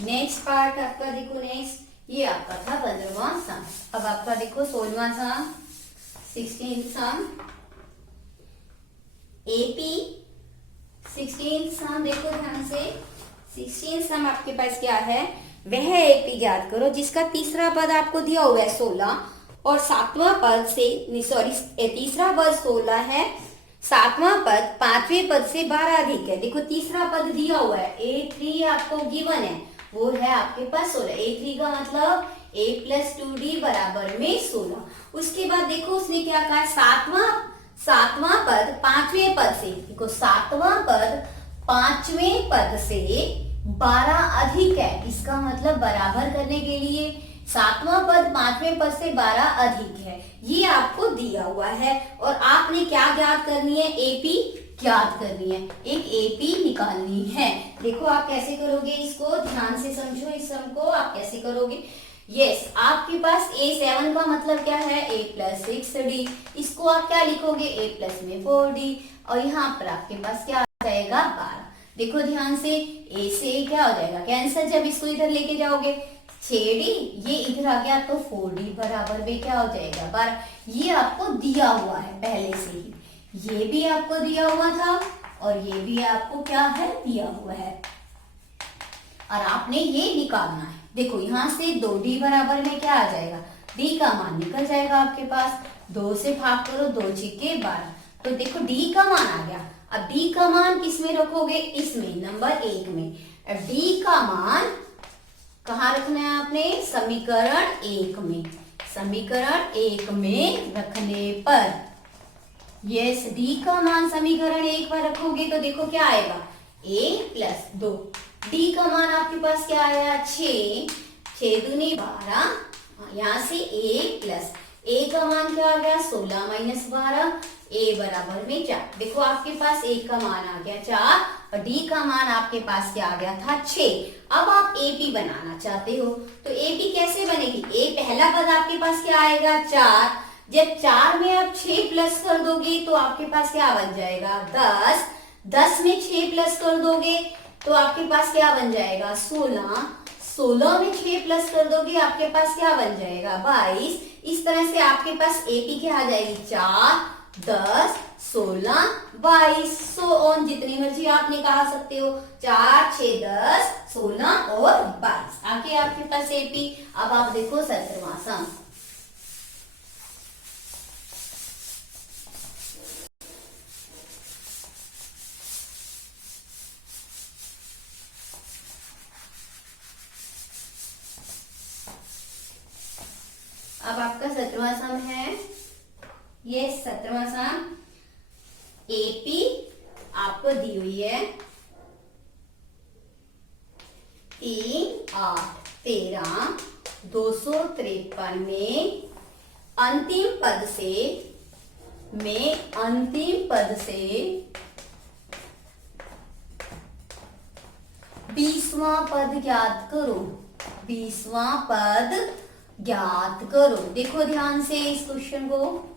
नेक्स्ट पार्ट आपका देखो, नेक्स्ट ये आपका था 15वां सम। अब आपका देखो 16वां सम, 16th सम, एपी 16th सम। देखो ध्यान से 16th सम आपके पास क्या है वह एपी ज्ञात करो जिसका तीसरा पद आपको दिया हुआ है 16 और सातवां पद से सॉरी तीसरा पद 16 है, सातवां पद पांचवें पद से 12 अधिक है। देखो तीसरा पद दिया हुआ है A3 आपको गिवन है, वो है आपके पास 16। A3 का मतलब A + 2D बराबर में 16। उसके बाद देखो उसने क्या कहा, सातवां पद पांचवें पद से, देखो सातवां पद पांचवें पद से 12 अधिक है। इसका मतलब बराबर करने के लिए सातवां पद पांचवें पद से 12 अधिक है, ये आपको दिया हुआ है। और आपने क्या ज्ञात करनी है, एपी ज्ञात करनी है, एक एपी निकालनी है। देखो आप कैसे करोगे इसको, ध्यान से समझो इस सम को, आप कैसे करोगे। यस, आपके पास A7 का मतलब क्या है, A + 6D, इसको आप क्या लिखोगे, A+ में 4D, और यहाँ पर आपके पास क्या आ जाएगा 12। देखो ध्यान से, A से क्या हो जाएगा कैंसर, जब इसको इधर लेके जाओगे 6D, ये इधर आ गया तो 4D बराबर में क्या हो जाएगा 12। ये आपको दिया हुआ है पहले से ही, ये भी आपको दिया हुआ था और ये भी आपको क्या है दिया हुआ है, और आपने ये निकालना है। देखो यहाँ से 2D बराबर में क्या आ जाएगा, D का मान निकल जाएगा आपके पास, 2 से भाग करो, 2 छिके 12, तो देखो D का मान आ गया। अब D का मान किस में रखोगे, इसमें नंबर 1 में। अब D का मान कहाँ रखना है आपने, समीकरण 1 में। समीकरण 1 में रखने पर, यस, D का मान समीकरण 1 पर रखोगे तो देखो क्या आएगा, A + 2, D का मान आपके पास क्या आया 6, 6 दूनी 12, यहाँ से A का मान क्या आ गया 16 - 12, A बराबर में 4। देखो आपके पास A का मान आ गया 4 और D का मान आपके पास क्या आ गया था 6। अब आप AP बनाना चाहते हो तो AP कैसे बनेगी, A पहला पद आपके पास क्या आएगा 4, जब 4 में आप 6 प्लस कर दोगे तो आपके पास क्या बन जाएगा 10, 10 में 6 प्लस कर दोगे तो आपके पास क्या बन जाएगा 16, 16 में 6 प्लस कर दोगे आपके पास क्या बन जाएगा 22। इस तरह से आपके पास एपी क्या आ जाएगी 4, 10, 16, 22, सो ऑन, जितनी मर्जी आप निकाल सकते हो, 4, 6, 10, 16 और 22 आगे आपके पास एपी। अब आप देखो 17वां सम, अब आपका 17वां सम है, ये 17वां सम एपी आपको दी हुई है 3, 8, 13, 253 में अंतिम पद से 20वां पद ज्ञात करो, 20वां पद ज्ञात करो। देखो ध्यान से इस क्वेश्चन को,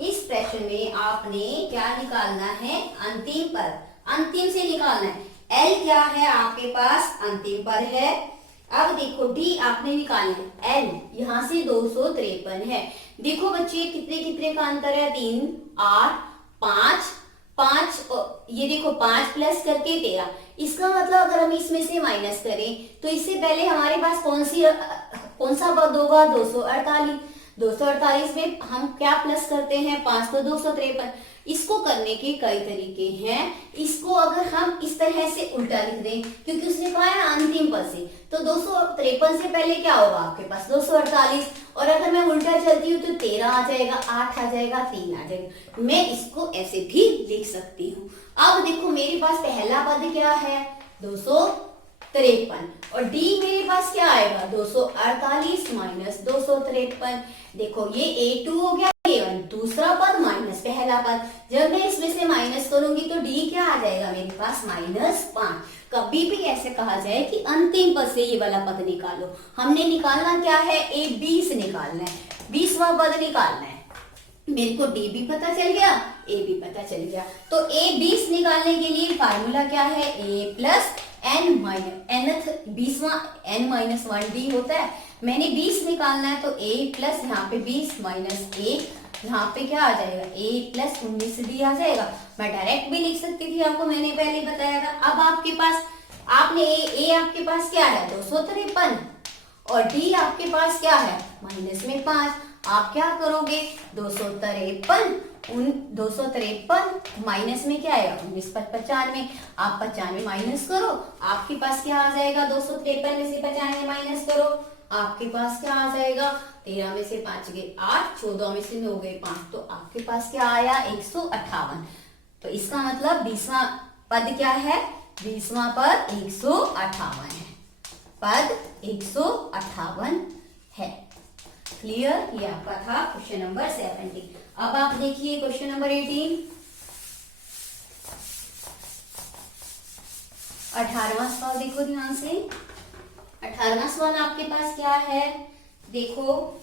इस प्रश्न में आपने क्या निकालना है, अंतिम पद, अंतिम से निकालना है। L क्या है आपके पास, अंतिम पद है। अब देखो D आपने निकालना है, L यहां से 253 है। देखो बच्चे कितने कितने का अंतर है, 3, 8, 5, 5, ये देखो 5 प्लस करके 13। इसका मतलब अगर हम इसमें से माइनस करें तो इससे पहले हमारे पास कौन सा पद होगा 248। 248 में हम क्या प्लस करते हैं 5 तो 253। इसको करने के कई तरीके हैं। इसको अगर हम इस तरह से उल्टा लिख दें, क्योंकि उसने कहा है ना अंतिम पद से, तो 253 से पहले क्या होगा आपके पास 248, और अगर मैं उल्टा चलती हूँ तो 13 आ जाएगा, 8 आ जाएगा, 3 आ जाएगा। मैं इसको ऐसे भी लिख सकती हूँ। अब देखो मेरे पास पहला पद क्या है 253 और D मेरे पास क्या आएगा 248 माइनस 253। देखो ये A2 हो गया, A1 दूसरा पद माइनस पहला पद। जब मैं इसमें से माइनस करूंगी तो D क्या आ जाएगा मेरे पास -5। कभी भी ऐसे कहा जाए कि अंतिम पद से ये वाला पद निकालो, हमने निकालना क्या है A20 निकालना है, 20वां पद निकालना है। मेरे को D भी पता चल गया, A भी पता चल गया, तो A20 निकालने के लिए फार्मूला क्या है A प्लस n माइनस 20वां n-1D होता है। मैंने 20 निकालना है तो A प्लस यहाँ पे 20 माइनस 1, यहाँ पे क्या आ जाएगा A प्लस 19D आ जाएगा। मैं डायरेक्ट भी लिख सकती थी, आपको मैंने पहले बताया था। अब आपके पास आपने ए आपके पास क्या है 253 और डी आपके पास क्या है माइनस में 5। आप क्या करोगे 253 माइनस में क्या आएगा 19 पर 95। आप 95 माइनस करो, आपके पास क्या आ जाएगा 253 में से 95 माइनस करो, आपके पास क्या आ जाएगा 13 में से 5 गए 8, 14 में से 9 गए 5, तो आपके पास क्या आया 158। तो इसका मतलब 20वां पद क्या है 20वां पद 158 है, पद 158 है। क्लियर, ये आपका था क्वेश्चन नंबर 17। अब आप देखिए क्वेश्चन नंबर 18। 18वां सवाल देखो ध्यान से। 18वां सवाल आपके पास क्या है देखो।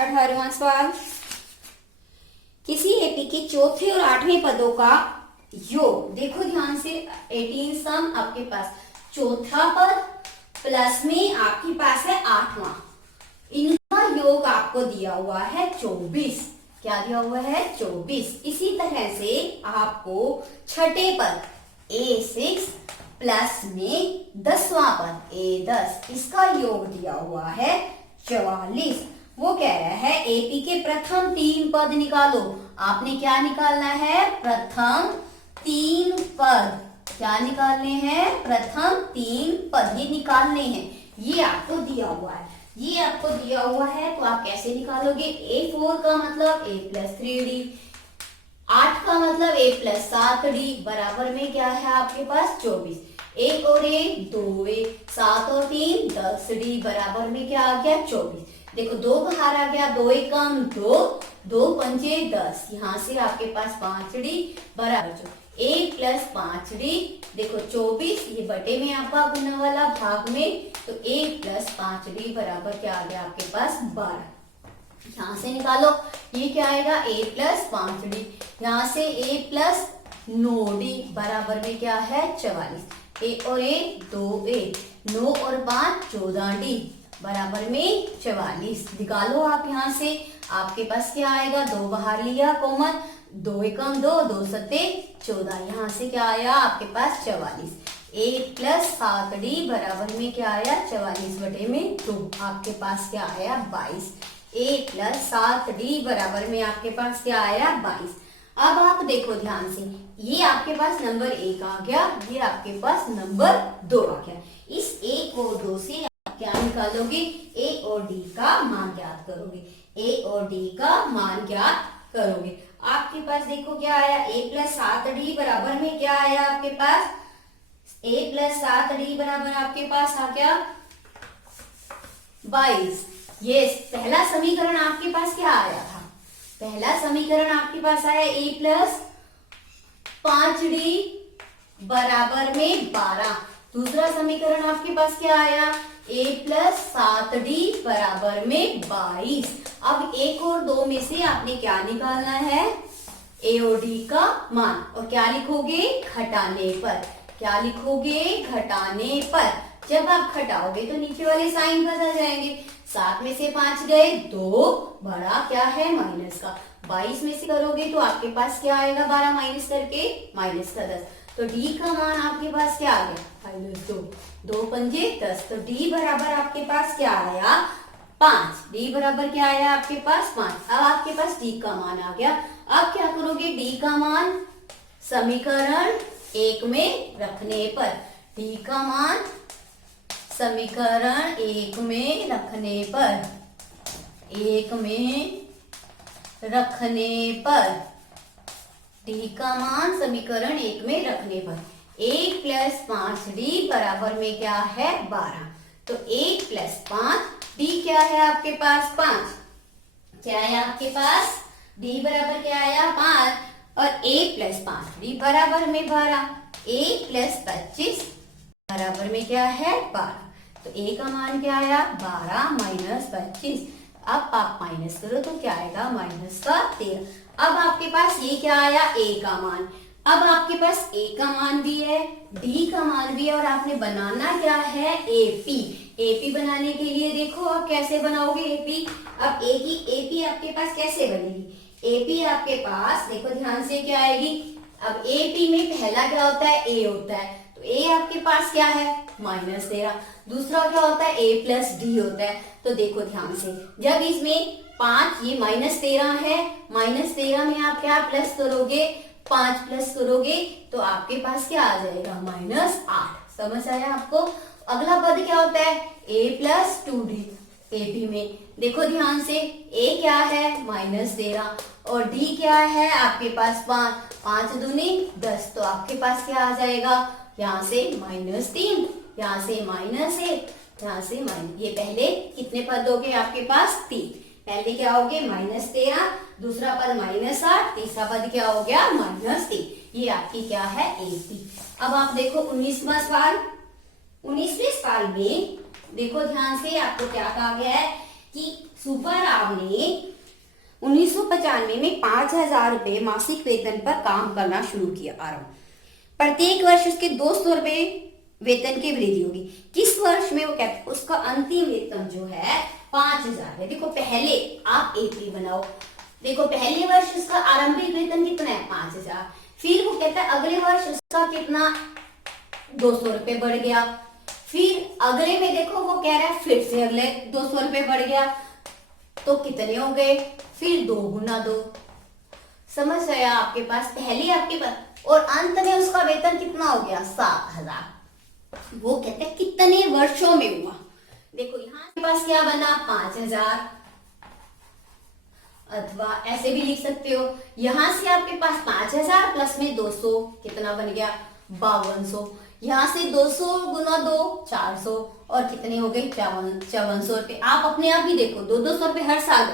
18वां सवाल, किसी एपी के चौथे और 8वें पदों का योग। देखो ध्यान से 18 सम आपके पास चौथा पद प्लस में आपके पास है 8वां, इनका योग आपको दिया हुआ है 24। क्या दिया हुआ है 24। इसी तरह से आपको छठे पद A6 प्लस में 10वां पद A10, इसका योग दिया हुआ है 44। वो कह रहा है एपी के प्रथम 3 पद निकालो। आपने क्या निकालना है प्रथम 3 पद, क्या निकालने हैं प्रथम 3 पद ही निकालने हैं। ये आपको दिया हुआ है, ये आपको दिया हुआ है तो आप कैसे निकालोगे। A4 का मतलब A प्लस 3D, 8 का मतलब A प्लस 7D बराबर में क्या है आपके पास 24। 1 और 1 2A, 7 और 3 10D बराबर में क्या आ गया 24। देखो 2 बाहर आ गया, 2 1 कम 2, 2 पंजे 10, यहाँ से आपके पास 5D बराबर A प्लस 5D। देखो 24 ये बटे में आपका गुना वाला भाग में, तो A प्लस 5D बराबर क्या आ गया आपके पास 12। यहाँ से निकालो ये क्या आएगा A प्लस 5D, यहाँ से A प्लस 9D बराबर में क्या है 44। A और A 2A, 9 और 5 14D बराबर में 44। निकालो आप यहाँ से, आपके पास क्या आएगा 2 बाहर लिया कॉमन, 2 एकम 2, 2 सत्ते 14, यहाँ से क्या आया आपके पास 44। A प्लस 7D बराबर में क्या आया 44 बटे में 2, आपके पास क्या आया 22। A प्लस 7D बराबर में आपके पास क्या आया 22। अब आप देखो ध्यान से, ये आपके पास नंबर 1 आ गया, ये आपके पास नंबर 2 आ गया। इस 1 और 2 से आप क्या निकालोगे A और D का मान ज्ञात करोगे, A और D का मान ज्ञात करोगे। आपके पास देखो क्या आया A प्लस 7D बराबर में क्या आया आपके पास A प्लस 7D बराबर आपके पास आ गया 22। ये पहला समीकरण आपके पास क्या आया था, पहला समीकरण आपके पास आया A प्लस 5D बराबर में 12। दूसरा समीकरण आपके पास क्या आया A प्लस 7D बराबर में 22। अब 1 और 2 में से आपने क्या निकालना है A और D का मान, और क्या लिखोगे घटाने पर, क्या लिखोगे घटाने पर। जब आप घटाओगे तो नीचे वाले साइन बदल जाएंगे, 7 में से 5 गए 2, बड़ा क्या है माइनस का, 22 में से करोगे तो आपके पास क्या आएगा 12 माइनस करके माइनस का 10, तो D का मान आपके पास क्या आ गया -2, 2 पंजे 10, तो D बराबर आपके पास क्या आया 5। D बराबर क्या आया आपके पास 5। अब आपके पास D का मान आ गया। अब क्या करोगे D का मान समीकरण 1 में रखने पर, D का मान समीकरण 1 में रखने पर, 1 में रखने पर, D का मान समीकरण 1 में रखने पर 1 प्लस 5D बराबर में क्या है 12, तो 1 प्लस 5 D क्या है आपके पास 5, क्या है आपके पास D बराबर क्या आया 5, और A प्लस 5D बराबर में 12, A प्लस 25 बराबर में क्या है 12, तो A का मान क्या आया 12 माइनस 25। अब आप माइनस करो तो क्या आएगा -13। अब आपके पास ये क्या आया A का मान। अब आपके पास A का मान भी है, D का मान भी है, और आपने बनाना क्या है AP। AP बनाने के लिए देखो आप कैसे बनाओगे AP। अब AP आपके पास कैसे बनेगी, AP आपके पास देखो ध्यान से क्या आएगी। अब AP में पहला क्या होता है A होता है, तो तो ए आपके पास क्या है -13। दूसरा क्या होता है a प्लस डी होता है। तो देखो ध्यान से, जब इसमें 5 ये -13 है, -13 में आप क्या प्लस करोगे 5 प्लस करोगे तो आपके पास क्या आ जाएगा -8। समझ आया आपको। अगला पद क्या होता है a plus 2d। A B में देखो ध्यान से, a क्या है -13 और d क्या है आपके पास 5, 5 दूनी 10। तो आपके पास क्या आ जाएगा यहाँ से -3, यहाँ से -1, यहाँ से ये पहले कितने पद हो गए आपके पास 3। पहले क्या हो गए -13, दूसरा पद -8, तीसरा पद क्या हो गया -3। ये आपकी क्या है ए बी। अब आप देखो 19वां सवाल। 19वें सवाल में देखो ध्यान से, आपको क्या कहा गया है कि सुब्बाराव ने 1995 में 5,000 रुपए मासिक वेतन पर काम करना शुरू किया। आरंभ प्रत्येक वर्ष उसके 200 रुपए वेतन की वृद्धि होगी। किस वर्ष में वो कहते हैं उसका अंतिम वेतन जो है 5,000 है। देखो पहले आप एपी बनाओ, देखो पहले वर्ष उसका आरंभिक वेतन कितना है 5,000। फिर वो कहता है अगले वर्ष उसका कितना 200 रुपए बढ़ गया। फिर अगले में देखो वो कह रहा है फिर से अगले 200 रुपए बढ़ गया, तो कितने हो गए फिर 2 गुना 2। समझ आया आपके पास, पहले आपके पास और अंत में उसका वेतन कितना हो गया 7,000। वो कहते हैं कितने वर्षों में हुआ। देखो यहाँ के पास क्या बना 5,000, अथवा ऐसे भी लिख सकते हो, यहां से आपके पास 5,000 प्लस में 200 कितना बन गया 5200। यहाँ से 200 गुना 2 400 और कितने हो गए 5400 रुपए। आप अपने आप ही देखो 200 रुपए हर साल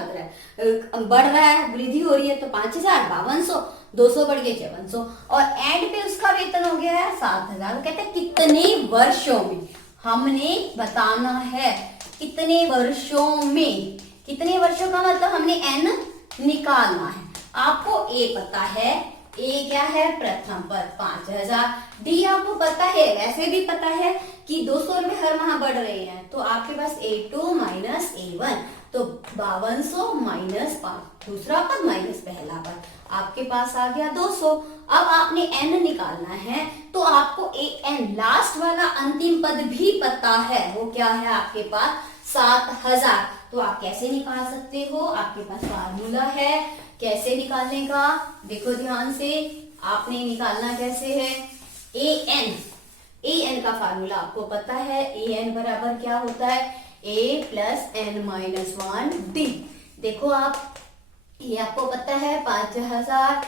बढ़ रहा है वृद्धि हो रही है। तो 5,000 5200, 200 बढ़ गए 5400 और एंड पे उसका वेतन हो गया है 7,000। कहते हैं कितने वर्षों में हमने बताना है, कितने वर्षों में। कितने वर्षों का मतलब हमने एन निकालना है। आपको ए पता है, ए क्या है प्रथम पद 5,000। डी आपको पता है, वैसे भी पता है कि 200 रुपए हर माह बढ़ रहे हैं। तो आपके पास A2 माइनस A1, तो 5200 माइनस 5, दूसरा पद माइनस पहला पद, आपके पास आ गया 200। अब आपने n निकालना है, तो आपको n लास्ट वाला अंतिम पद भी पता है, वो क्या है आपके पास 7,000। तो आप कैसे निकाल सकते हो, आपके पास फार्मूला है कैसे निकालने का। देखो ध्यान से, आपने निकालना कैसे है an का फार्मूला आपको पता है। an बराबर क्या होता है a plus n minus 1 d। देखो आप, ये आपको पता है 5,000,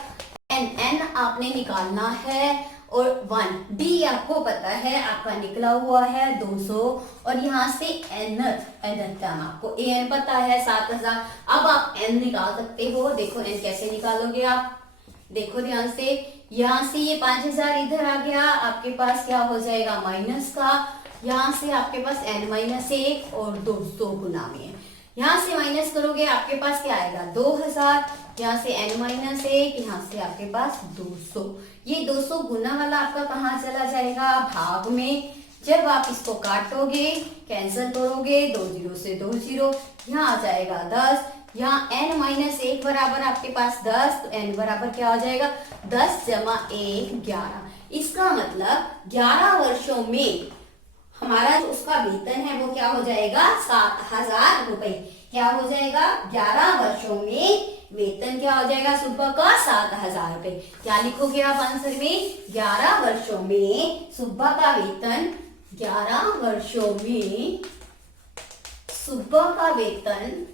n आपने निकालना है और 1 d आपको पता है, आपका निकला हुआ है 200 और यहाँ से nth आपको an पता है 7,000। अब आप n निकाल सकते हो। देखो n कैसे निकालोगे आप, देखो ध्यान से, यहाँ से ये 5,000 इधर आ गया, आपके पास क्या हो जाएगा माइनस का, यहाँ से आपके पास n माइनस 1 और 200 गुना में है। यहाँ से माइनस करोगे आपके पास क्या आएगा 2,000, यहाँ से n माइनस 1, यहाँ से आपके पास 200। ये 200 गुना वाला आपका कहाँ चला जाएगा भाग में। जब आप इसको काटोगे कैंसिल करोगे 2 0 से 2 0, यहाँ आ जाएगा 10। यहाँ n माइनस 1 बराबर आपके पास 10, तो n बराबर क्या हो जाएगा 10 जमा 1 11। इसका मतलब 11 वर्षों में हमारा जो उसका वेतन है वो क्या हो जाएगा 7,000 रुपए। क्या हो जाएगा 11 वर्षों में वेतन क्या हो जाएगा सुब्बा का 7,000 रुपए। क्या लिखोगे आप आंसर में 11 वर्षों में सुब्बा का वेतन, 11 वर्षों में सुब्बा का वेतन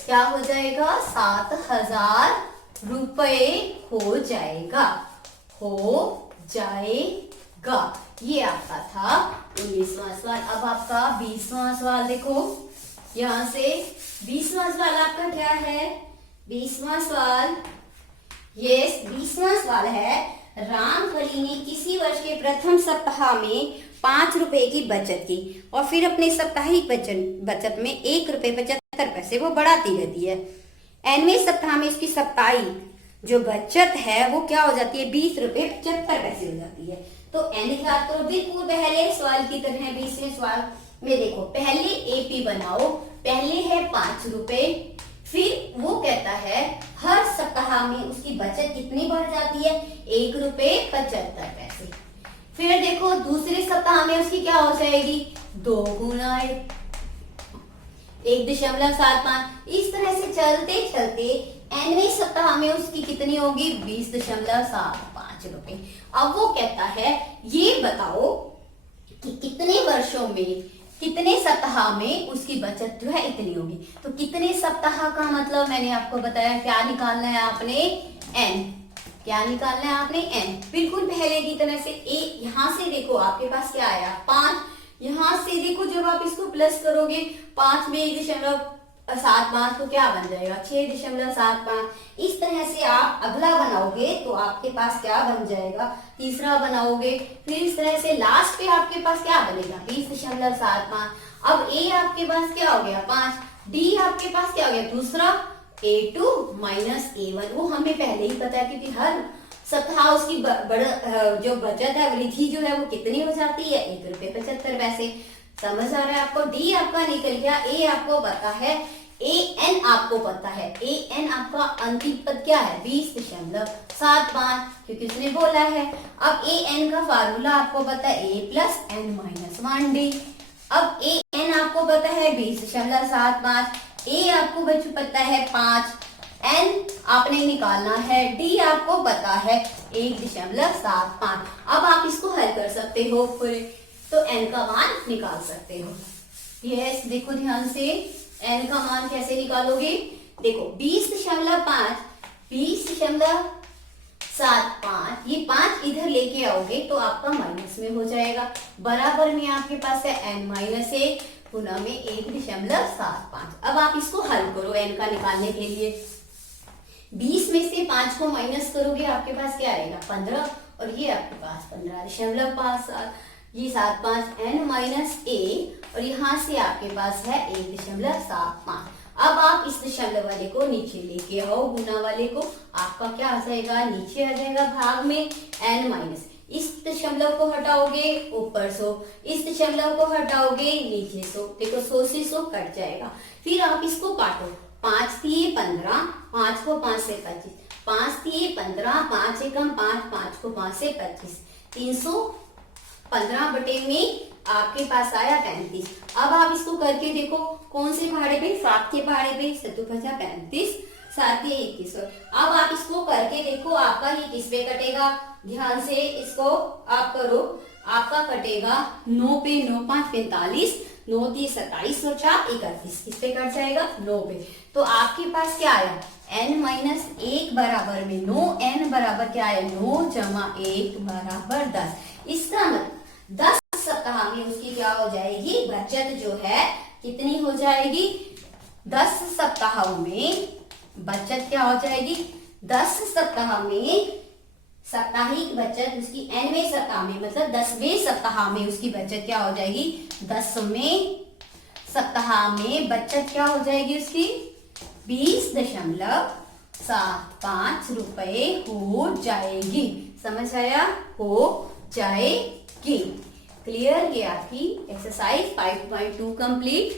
क्या हो जाएगा 7,000 रुपए हो जाएगा, हो जाएगा। ये आपका था 19वां सवाल। अब आपका 20वां सवाल देखो, यहाँ से 20वां सवाल आपका क्या है, 20वां सवाल, ये 20वां सवाल है, रामकली ने किसी वर्ष के प्रथम सप्ताह में 5 रुपए की बचत की और फिर अपने साप्ताहिक बचत में 1 रुपए 75 पैसे वो बढ़ाती रहती है। nवें सप्ताह में इसकी साप्ताहिक जो बचत है वो क्या हो जाती है 20 रुपए 75 पैसे हो जाती है। तो n याद करो बिल्कुल पहले सवाल की तरह। 20वें सवाल में देखो, पहले एपी बनाओ, पहले है 5 रुपए, फिर वो कहता है हर सप्ताह में उसकी बचत कितनी बढ़ जाती है, 1 रुपए 75 पैसे। फिर देखो दूसरे सप्ताह में उसकी क्या हो जाएगी, 2 गुना 1.75। इस तरह से चलते चलते nवें सप्ताह में उसकी कितनी होगी, 20.75 रुपए। अब वो कहता है ये बताओ कि कितने वर्षों में, कितने सप्ताह में उसकी बचत जो है इतनी होगी। तो कितने सप्ताह का मतलब मैंने आपको बताया, क्या निकालना है आपने, n। क्या निकालना है आपने, n। बिल्कुल पहले की तरह से यहां से देखो आपके पास क्या आया, 5। यहां से देखो जब आप इसको प्लस करोगे 5 में 1.75 तो क्या बन जाएगा, 6.75। इस तरह से आप अगला बनाओगे तो आपके पास क्या बन जाएगा, तीसरा बनाओगे। फिर इस तरह से लास्ट पे आपके पास क्या बनेगा, 20.75। अब a आपके पास क्या हो गया, 5। d आपके पास क्या हो गया, दूसरा a2 माइनस a1। वो हमें पहले ही पता है क्योंकि हर सप्ताह उसकी जो बचत है, वृद्धि जो है वो कितनी हो जाती है, 1 रुपए 75 पैसे। समझ आ रहा है आपको। डी आपका निकल गया। ए आपको पता है, ए एन आपको पता है, ए एन आपका अंतिम पद क्या है, 20.75 क्योंकि उसने बोला है। अब ए एन का फार्मूला आपको पता है, ए प्लस एन माइनस 1d। अब ए एन आपको पता है 20.75, ए आपको बच्चों पता है 5, एन आपने निकालना है, डी आपको पता है 1.75। अब आप इसको हल कर सकते हो पूरे, तो n का मान निकाल सकते हो। यस, देखो ध्यान से n का मान कैसे निकालोगे, देखो 20.5, 20.75, ये 5 इधर लेके आओगे तो आपका माइनस में हो जाएगा। बराबर में आपके पास है n माइनस 1 गुना में 1.75। अब आप इसको हल करो n का निकालने के लिए। 20 में से 5 को माइनस करोगे आपके पास क्या आएगा, 15, और ये आपके पास 15.57, ये 75 n माइनस a, और यहाँ से आपके पास है 1.75। अब आप इस दशमलव वाले को नीचे लेके आओ, गुना वाले को, आपका क्या आ जाएगा, नीचे आ जाएगा भाग में n माइनस, इस दशमलव को हटाओगे ऊपर 100, इस दशमलव को हटाओगे नीचे 100। देखो 100 से 100 कट जाएगा। फिर आप इसको काटो, 5 तिये 15, 5 को 5 से 25, 5 तिये 15, 5 से कम 5, 5 को 5 से 25, 315 बटे में आपके पास आया 35। अब आप इसको करके देखो, कौन से पहाड़े पे, 7 के पहाड़े पे, 7 35, 7 21। अब आप इसको करके देखो आपका ये किस पे कटेगा, ध्यान से इसको आप करो, आपका कटेगा 9 पे, 9 5 45, 9 30 27 और 4 31, किस पे कट जाएगा, 9 पे। तो आपके पास क्या आया, n माइनस 1 बराबर में 9, n बराबर क्या आया, 9 जमा 1 बराबर 10। इसका मतलब 10 सप्ताह में उसकी क्या हो जाएगी, बचत जो है कितनी हो जाएगी, 10 सप्ताहों में बचत क्या हो जाएगी, 10 सप्ताह में साप्ताहिक बचत उसकी nवें सप्ताह में, मतलब 10वें सप्ताह में उसकी बचत क्या हो जाएगी, 10वें सप्ताह में बचत क्या हो जाएगी उसकी, 20.75 रुपए हो जाएगी। समझ आया, हो जाएगी। क्लियर, ये आपकी एक्सरसाइज 5.2 कंप्लीट।